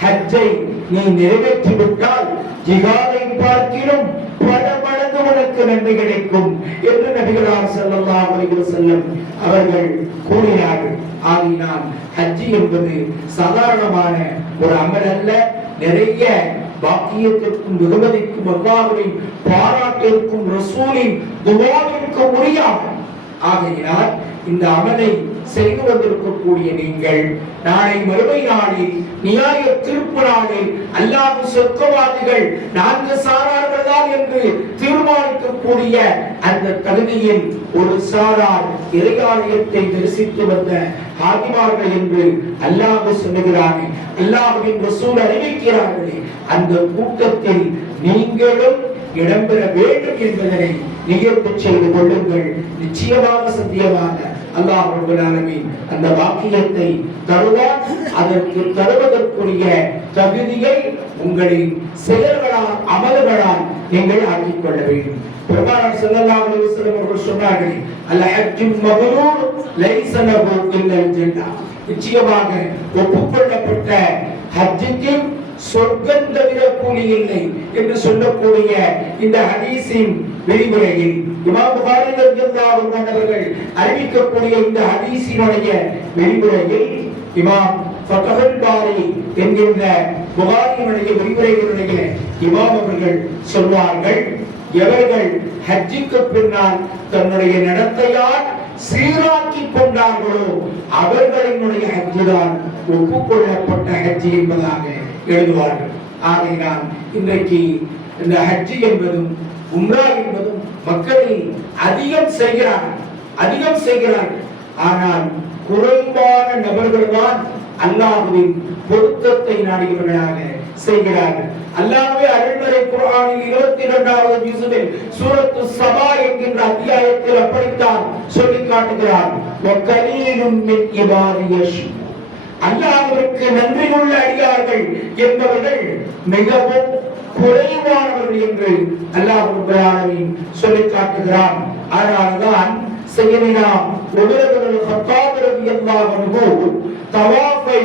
ஹஜ்ஜை நீ நிறைவேற்றிவிட்டால் ஜிஹாதை பார்க்கிலும் பல மடங்கு உனக்கு நன்மை கிடைக்கும் என்று நபிகளார் ஸல்லல்லாஹு அலைஹி வஸல்லம் அவர்கள் கூறினார்கள். ஆகினால் ஹஜ் என்பது சாதாரணமான ஒரு அமல் அல்ல, நிறைய பாக்கியத்திற்கும் வெகுமதிக்கும் அல்லாஹ்வின் பாராட்டிற்கும் ரசூலின் துஆவிற்கும் உரியாகும். ஆகையினால் இந்த அமலை செய்து வந்திருக்கக்கூடிய நீங்கள் நாளை மறுமை நாளில் நியாய தீர்ப்பு நாளில் அல்லாஹ் சொர்க்கவாதிகள் 4 சாரார்கள் தான் என்று தீர்மானிக்கக்கூடிய அந்த தகுதியில் ஒரு சாரார் இறையாலயத்தை தரிசித்து வந்த ஹாஜிமார்கள் என்று அல்லாஹ் சொல்லுகிறார்கள். அல்லாஹ்வின் ரசூல் அறிவிக்கிறார்களே, அந்த கூட்டத்தில் நீங்களும் இடம்பெற வேண்டும் என்பதனை நிகழ்வு செய்து கொள்ளுங்கள். நிச்சயமாக சத்தியமாக அல்லாஹ் ரப்பல் ஆலமீன் அந்த வாக்கியத்தை தருவார். அதற்கு தருவதற்குரிய தகுதியை உங்களின் செயல்களால் அமல்களால் நீங்கள் ஆக்கிக் கொள்ள வேண்டும். பெருமானார் ஸல்லல்லாஹு அலைஹி வஸல்லம் அவர்கள் சொன்னார்கள், அல் ஹஜ்ஜுல் மப்ரூர் லைஸ லஹு இல்லல் ஜன்னah, நிச்சயமாக ஒப்புக்கொள்ளப்பட்ட ஹஜ்ஜுக்கு சொர்க்கம் தவிர கூலி இல்லை என்று சொல்லக்கூடிய இந்த ஹதீஸின் விரிவுரையில் இமாம் புகாரி ரலியல்லாஹு அன்ஹு அவர்கள் அறிவிக்கக்கூடிய இந்த ஹதீஸினுடைய விரிவுரையில் இமாம் ஃபத்ஹுல் பாரி என்கின்ற புகாரியினுடைய விரிவுரைகளுடைய இமாம் அவர்கள் சொல்வார்கள், எவர்கள் ஹஜ்ஜுக்கு பின்னால் தன்னுடைய நடத்தையால் சீராக்கி கொண்டார்களோ அவர்களினுடைய ஹஜ் தான் ஒப்புக்கொள்ளப்பட்ட ஹஜ் என்பதாக எழுதுவார்கள். ஆகையினால் இன்றைக்கு இந்த ஹஜ் என்பதும் உம்ரா என்பதும் மக்களில் அதிகம் செய்கிறார்கள். ஆனால் குறைவான நபர்கள் தான் அல்லாஹ்வின் பொருத்தத்தை நாடியவர்களாக செய்கிறார்கள். அல்லாஹ்வே அருள்மறை குர்ஆனில் 22வது ஜுஸில் சூரத்து ஸபா என்கின்ற அத்தியாயத்தில் அப்படித்தான் சொல்லி காட்டுகிறார், வகலீலும் மின் இபாதியஷ், அல்லாஹ்விற்கு நன்றியுள்ள அடியார்கள் என்பவர்கள் மிகவும் குறைவானவர்கள் என்று அல்லாஹ் ரப்பல் ஆலமீன் சொல்லி காட்டுகிறார். அதனால்தான் சையதுனா உமர் இப்னு கத்தாப் ரலியல்லாஹு அன்ஹு தவாஃபை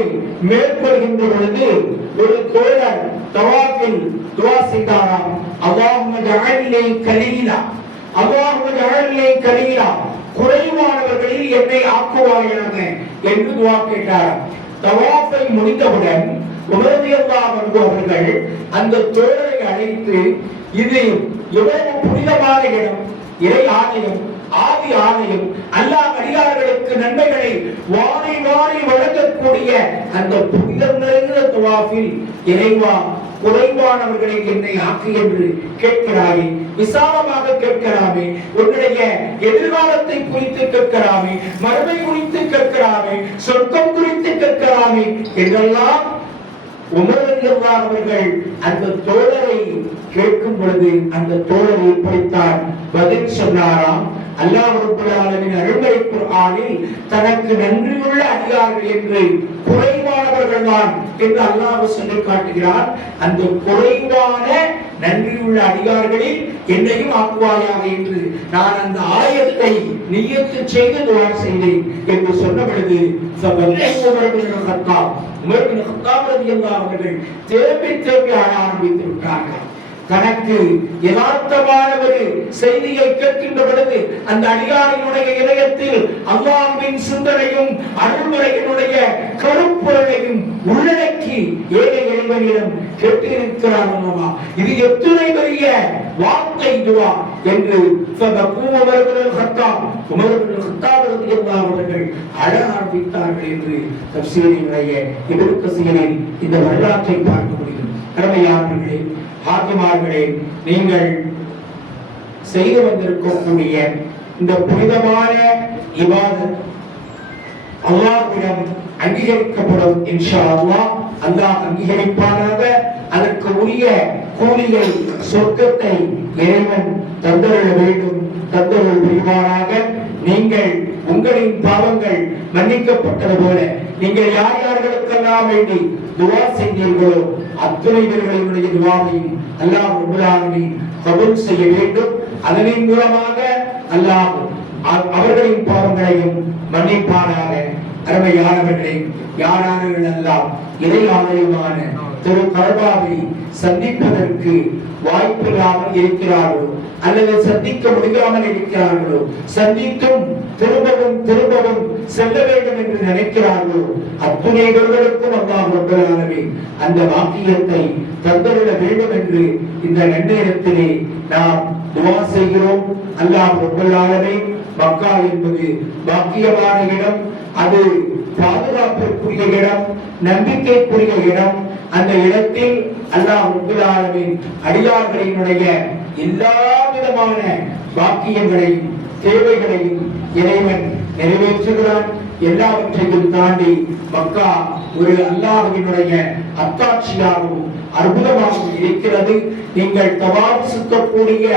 மேற்கொள்கின்ற பொழுது ஒரு தோழர் தவாஃபில் துஆ செய்தாராம், அல்லாஹும்ம ஜஅல்னி கலீலா, அல்லாஹும்ம ஜஅல்னி கலீலா, குறைவானவர்களில் என்னை ஆக்குவாயாக என்று துஆ கேட்டார். தவாஃபை முடித்தவுடன் உமர் ரலியல்லாஹு அன்ஹு அவர்கள் அந்த தோழரை அழைத்து, இது எவ்வளவு புனிதமான இடம், இறை ஆலயம், ஆதி ஆலயம், அல்லாஹ் அடியார்களுக்கு நன்மைகளை வாரி வாரி வழங்கக்கூடிய அந்த புனிதம் நிறைந்த தவாஃபில் இறைவா குறைவானவர்களை என்னை ஆக்கு என்று கேட்கிறாயே, விசாலமாக கேட்கிறாமே, உன்னுடைய எதிர்காலத்தை குறித்து கேட்கிறாமே, மறுமை குறித்து கேட்கிறாமே, சொர்க்கம் குறித்து கேட்கிறாமே என்றெல்லாம் உமர் ரலியல்லாஹு அவர்கள் அந்த தோழரை கேட்கும் பொழுது அந்த தோழர் இப்படித்தான் பதில் சொன்னாராம், அல்லாஹ் ரப்பல் ஆலமீன் அருள்மறை குர்ஆனில் தனக்கு நன்றியுள்ள அடியார்கள் என்று குறைவானவர்கள் வாழ்வான் என்று அல்லாஹ் சொல்லி காட்டுகிறார். அந்த குறைவான நன்றியுள்ள அடியார்களில் என்னையும் ஆக்குவாயாக என்று நான் அந்த ஆயத்தை நியத்து செய்து துஆ செய்தேன் என்று சொன்ன பொழுது உமர் பின் கத்தாப் ரலியல்லாஹு அவர்கள் தேம்பி ஆரம்பித்து விட்டார்கள். தனக்கு யதார்த்தமான ஒரு செய்தியை கேட்கின்ற பொழுது அந்த அடியாரினுடைய இதயத்தில் அல்லாஹ்வின் சிந்தனையும் அருள்முறையினுடைய கருப்பொருளையும் உள்ளடக்கி ஏழை இறைவனிடம் கேட்டிருக்கிறார் அல்லவா. இது எத்தனை பெரிய வார்த்தை துஆ என்று உமர் பின் கத்தாப் ரலியல்லாஹு அவர்கள் அழ ஆரம்பித்தார்கள் என்று தஃசீரினுடைய இப்னு கஸீரில் இந்த வரலாற்றை பார்க்க முடியும். அருமையானவர்களே, ஆத்துமார்களே, நீங்கள் செய்து வந்திருக்கக்கூடிய இந்த புனிதமான இபாதத் அல்லாஹ்விடம் அங்கீகரிக்கப்படும். இன்ஷா அல்லாஹ் அல்லாஹ் அங்கீகரிப்பானாக. அதற்கு உரிய கூலியை, சொர்க்கத்தை இறைவன் தந்தருள வேண்டும், தந்தருள் புரிவாராக. நீங்கள் உங்களின் பாவங்கள் மன்னிக்கப்பட்டது போல நீங்கள் யார் யார்களுக்கெல்லாம் வேண்டி துஆ செய்தீர்களோ அத்தனை பேர்களுடைய துஆவையும் அல்லாஹ் ரப்பல் ஆலமீன் கபூல் செய்ய வேண்டும். அதன் மூலமாக அல்லாஹ் அவர்களின் பாவங்களையும் மன்னிப்பானாக. அருமையானவர்களே, யாரார்கள் எல்லாம் இறை ஆலயமான திரு கஅபாவை சந்திப்பதற்கு வாய்ப்பில்லாமல் இருக்கிறார்களோ அல்லது சந்திக்க முடியாமல் இருக்கிறார்களோ, சந்தித்தும் திரும்பவும் செல்ல வேண்டும் என்று நினைக்கிறார்களோ அத்துணை பேர்களுக்கும் அல்லாஹ் ரப்பல் ஆலமீன் அந்த வாக்கியத்தை தந்தருள வேண்டும் என்று இந்த நன்னேரத்திலே நாம் துஆ செய்கிறோம். அல்லாஹ் ரப்பல் ஆலமீன் மக்கா என்பது பாக்கியமான இடம், அது பாதுகாப்பிற்குரிய இடம், நம்பிக்கைக்குரிய இடம். அந்த இடத்தில் அல்லாஹ் ரப்பல் ஆலமீன் அடியார்களினுடைய எல்லா விதமான பாக்கியங்களையும் தேவைகளையும் இறைவன் நிறைவேற்றுகிறான். எல்லாவற்றையும் தாண்டி மக்கா ஒரு அல்லாஹ்வினுடைய அத்தாட்சியாகவும் அற்புதமாகவும் இருக்கிறது. நீங்கள் தவாப் சுத்தக்கூடிய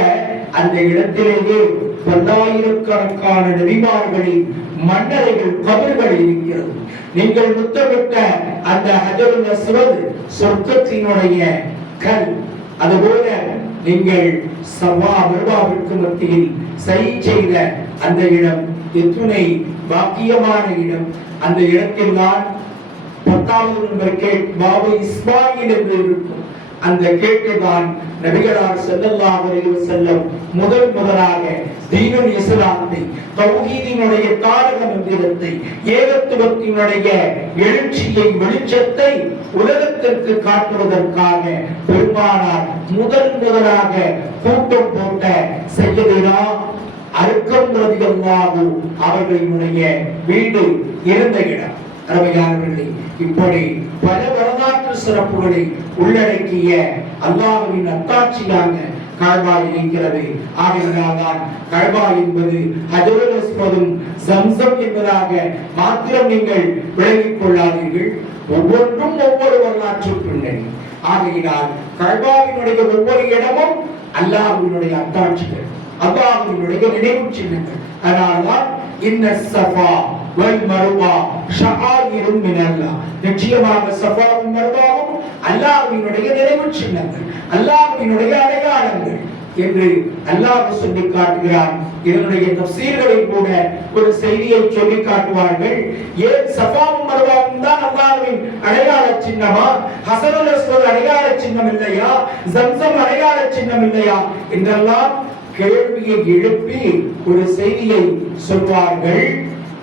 அந்த இடத்திலேயே பல்லாயிரக்கணக்கான நபிமார்களின் மன்னரைகள் கபர்கள் இருக்கிறது. நீங்கள் முத்தமிட்ட அந்த ஹஜருல் அஸ்வத் சொர்க்கத்தினுடைய கல். அதுபோல நீங்கள் சவா மர்வாவிற்கு மத்தியில் சரி செய்த அந்த இடம் எத்துணை பாக்கியமான இடம். அந்த இடத்தில் தான் 10வது நம்பர் கேட் பாபு இஸ்மாயில் என்று இருக்கும். அந்த கேட்டுதான் நபிகளார் ஸல்லல்லாஹு அலைஹி வஸல்லம் முதலாக தீனுல் இஸ்லாத்தை, தௌஹீதினுடைய தாரக மந்திரத்தை, ஏகத்துவத்தினுடைய எழுச்சியை, வெளிச்சத்தை உலகத்திற்கு காட்டுவதற்காக பெருமானார் முதலாக கூட்டம் போட்ட சையதுனா அர்கம் ரலியல்லாஹு அவர்களுடைய வீடு இருந்த இடம். அருமையானவர்களே, இப்படி பல வரலாற்று சிறப்புகளை உள்ளடக்கிய அல்லாஹ்வின் அத்தாட்சியாக கஅபா இருக்கிறது. ஆகையால்தான் கஅபா என்பது ஹஜருல் அஸ்வதும் ஜம்சம் என்பதாக மாத்திரம் நீங்கள் விளங்கிக் கொள்ளாதீர்கள். ஒவ்வொன்றும் ஒவ்வொரு வரலாற்று பின்னணி. ஆகையினால் கஅபாவினுடைய ஒவ்வொரு இடமும் அல்லாஹ்வினுடைய அத்தாட்சிகள், அல்லாஹ்வினுடைய நினைவு சின்னங்கள். அதனால்தான் இன்ன ஸஃபா வல் மர்வா ஷஆயிரும் மினல்லாஹ், நிச்சயமாக ஸஃபாவும் மர்வாவும் அல்லாஹ்வினுடைய நினைவு சின்னங்கள், அல்லாஹ்வினுடைய அடையாளங்கள் என்று அல்லாஹ் சொல்லி காட்டுகிறான். இதனுடைய தஃசீர்களில் கூட ஒரு செய்தியை சொல்லி காட்டுவார்கள். ஏன் ஸஃபாவும் மர்வாவும் தான் அல்லாஹ்வின் அடையாள சின்னமா, ஹஸருல் அஸ்வத் அடையாள சின்னம் இல்லையா, ஜம்சம் அடையாள சின்னம் இல்லையா என்றெல்லாம் கேள்வியை எழுப்பி ஒரு செய்தியை சொல்வார்கள்.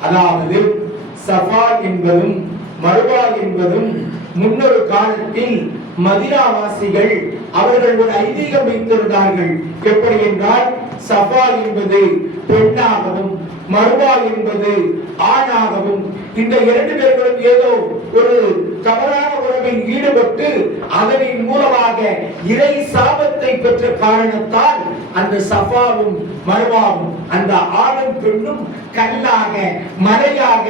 அதாவது சஃபா என்பதும் மர்வா என்பதும் முன்னொரு காலத்தில் மதீனாவாசிகள் அவர்கள் ஒரு ஐதீகம் வைத்திருந்தார்கள். எப்படி என்றால், சஃபா என்பது பெண்ணாகவும் மர்வா என்பது ஆணாகவும், இந்த இரண்டு பேர்களும் ஏதோ ஒரு தவறான உறவில் ஈடுபட்டு அதனின் மூலமாக இறை சாபத்தை பெற்ற காரணத்தால் அந்த சஃபாவும் மர்வாவும், அந்த ஆணும் பெண்ணும் கல்லாக மலையாக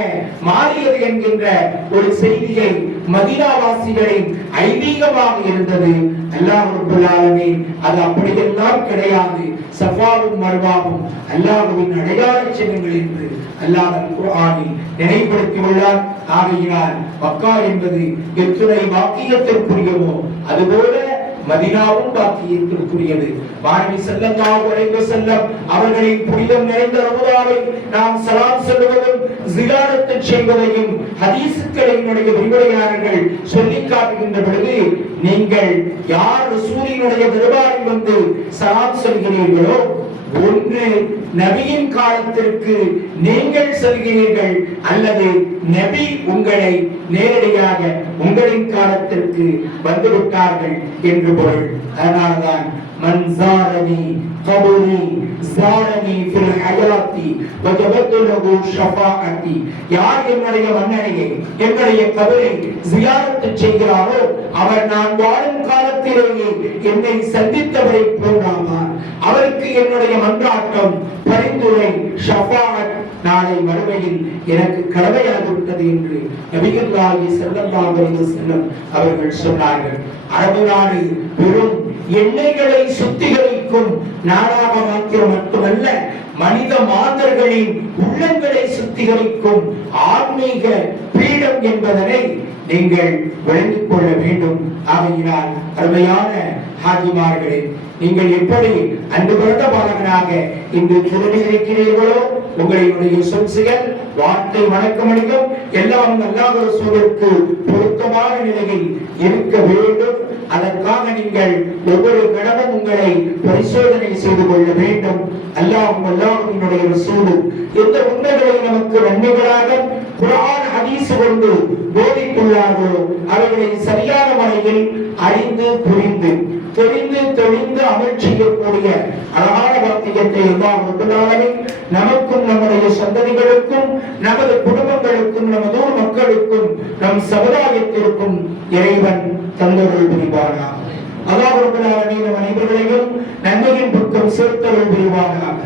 மாறியது என்கின்ற ஒரு செய்தியை மதீனாவாசிகளின் ஐதீகமாக இருந்தது. அல்லாஹ் ரப்பல் ஆலமீன் அது அப்படியெல்லாம் கிடையாது. சஃபாவும் மர்வாவும் அல்லாஹ்வின் அடையாள சின்னங்கள் என்று அல்லாஹ் குர்ஆனில் நினைவுபடுத்தியுள்ளார். ஆகையினால் மக்கா என்பது எத்துணை பாக்கியத்திற்குரியமோ அதுபோல மதீனாவும் பாக்கியத்திற்குரியது. மாணவி ஸல்லல்லாஹு அலைஹி வஸல்லம் அவர்களின் புனிதம் நிறைந்த ரமதானை நாம் சலாம் சொல்வதும் ஜியாரத் செய்வதையும் ஹதீஸ்களினுடைய விரிவுரையாளர்கள் சொல்லி காட்டுகின்ற பொழுது, நீங்கள் யார் ரசூலினுடைய தர்பாரில் வந்து சலாம் சொல்கிறீர்களோ, ஒன்று நபியின் காலத்திற்கு நீங்கள் செல்கிறீர்கள், அல்லது நபி உங்களை நேரடியாக உங்களின் காலத்திற்கு வந்துவிட்டார்கள் என்று பொருள். அதனால்தான் மன் ஸாரனி கபரி ஸாரனி ஃபில் ஹயாத்தி வஜபத் லஹு ஷஃபாஅத்தி, யார் என்னுடைய மன்னரையை என்னுடைய கபரை ஜியாரத் செய்கிறாரோ அவர் நான் வாழும் காலத்திலேயே என்னை சந்தித்தவரை போன்றாவார். அவருக்கு என்னுடைய மன்றாட்டம், பரிந்துரை, ஷஃபாஅத் நாளை மறுமையில் எனக்கு கடமையாகிவிட்டது என்று நபிகளாகி ஸல்லல்லாஹு அலைஹி வஸல்லம் அவர்கள் சொன்னார்கள். அரபு நாடு வெறும் எண்ணெய்களை சுத்திகரிக்கும் நாடாக மாத்திரம் மட்டுமல்ல, மனித மாந்தர்களின் உள்ளங்களை சுத்திகரிக்கும் ஆன்மீக பீடம் என்பதனை நீங்கள் விளங்கிக் கொள்ள வேண்டும். ஆகையினால் அருமையான ஹாஜிமார்களே, நீங்கள் எப்படி அன்பு கொண்ட பாலகனாக இன்று திருநிலைக்கிறீர்களோ, உங்களுடைய சொல் செயல் வார்த்தை வணக்கமடிக்கும் எல்லாம் அல்லாஹ் ரசூலுக்கு பொருத்தமான நிலையில் இருக்க வேண்டும். அதற்காக நீங்கள் ஒவ்வொரு கணமும் உங்களை பரிசோதனை செய்து கொள்ள வேண்டும். அல்லாஹ்வுடைய ரசூல் எந்த உண்மைகளை நமக்கு நன்மைகளாக குர்ஆன் ஹதீஸ் கொண்டு போதித்துள்ளார்களோ அவர்களை சரியான முறையில் அறிந்து புரிந்து தெரிந்து தெளிந்து அமல் செய்யக்கூடிய அழகான வாக்கியத்தை அல்லாஹ் ரப்பல் ஆலமீன் நமக்கும் நம்முடைய சந்ததிகளுக்கும் நமது குடும்பங்களுக்கும் நமது ஊர் மக்களுக்கும் நம் சமுதாயத்திற்கும் இறைவன் தந்தருள் புரிவானாக. அல்லாஹ் ரப்பல் ஆலமீன் நம் அனைவர்களையும் நன்மையின் பக்கம் சேர்த்தருள் புரிவானாக.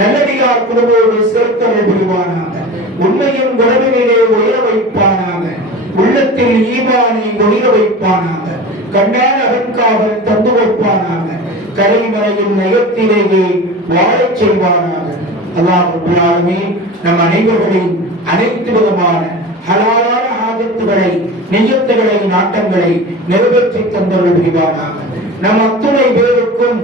நல்லடியார் குழுவோடு சேர்த்தருள் புரிவானாக. உண்மையின் உறவினிலே உயர வைப்பானாக. உள்ளத்தில் ஈமானை ஒளிர வைப்பானாக. கண்ணான அகங்காவல் தந்து வைப்பானாக. கரைமறையின் நயத்திலேயே வாழச் செய்வானாக. அல்லாஹ் ரப்பல் ஆலமீன் நம் அனைவர்களின் அனைத்து விதமான ஹலாலான ஆதத்துகளை, நியத்துகளை, நாட்டங்களை நிறைவேற்றி தந்தருள் புரிவானாக. நம் அத்துணை பேருக்கும்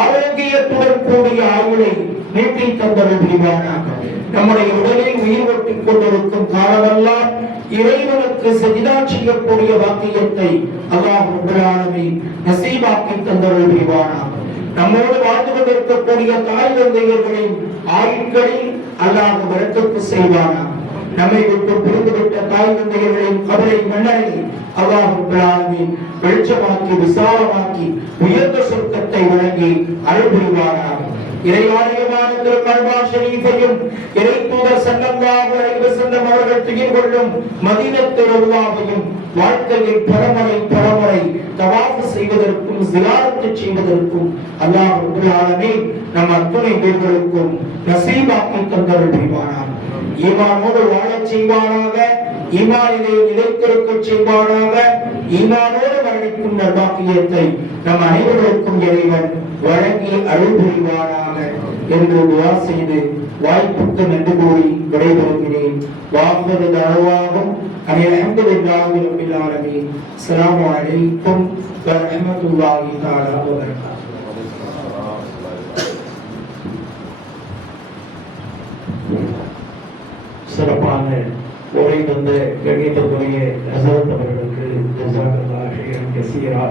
ஆரோக்கியத்துடன் கூடிய ஆயுளை நீட்டி தந்தருள் புரிவானாக. நம்முடைய உடலில் உயிர் ஒட்டிக் கொண்டிருக்கும் காலமெல்லாம் இறைவனுக்கு சஜிதா செய்யக்கூடிய வாக்கியத்தை அல்லாஹ் ரப்பல் ஆலமீன் நசீபாக்கி தந்தருள் புரிவானாக. நம்மோடு வாழ்ந்து கொண்டிருக்கக்கூடிய தாய் தந்தையர்களின் ஆயுட்களில் அல்லாஹ் வரக்கத்து செய்வானாக. நம்மை விட்டு பிரிந்துவிட்ட தாய் தந்தையர்களின் கபரை மன்னரை அல்லாஹ் ரப்பல் ஆலமீன் வெளிச்சமாக்கி விசாலமாக்கி உயர்ந்த சொர்க்கத்தை வழங்கி அருள் புரிவானாக. இறைவாலயமான திருக்கல்வா ஷரீஃபையும் இறை தூதர் ஸல்லல்லாஹு அலைஹி வஸல்லம் அவர்கள் துயிர் கொள்ளும் மதீனத்து ரவுலாவையும் வாழ்க்கையில் பரமுறை தவாஃப் செய்வதற்கும் ஜியாரத் செய்வதற்கும் அல்லாஹ் ரப்பல் ஆலமீன் நம் அத்துணை பேர்களுக்கும் நசீபாக்கி தந்தருள் புரிவானாக. ஈமானோடு வாழச் செய்வானாக. ஈமானிலே நிலைத்திருக்க செய்வானாக. ஈமானோடு மரணிக்கும் நற்பாக்கியத்தை நம் அனைவருக்கும் இறைவன் வழங்கி அருள் புரிவானாக என்று துஆ செய்து வாய்ப்புக்கு நன்றி கூறி விடைபெறுகிறேன். வாஹிரு தஅவாஹும் அல்ஹம்துலில்லாஹி ரப்பில் ஆலமீன். அஸ்ஸலாமு அலைக்கும் வ ரஹ்மத்துல்லாஹி தஆலா வ பரகாத்துஹு. சிறப்பான உரை தந்த கணிதத்துறைய ஹஸரத் அவர்களுக்கு ஜஸாக்கல்லாஹு கைரன் கஸீரா.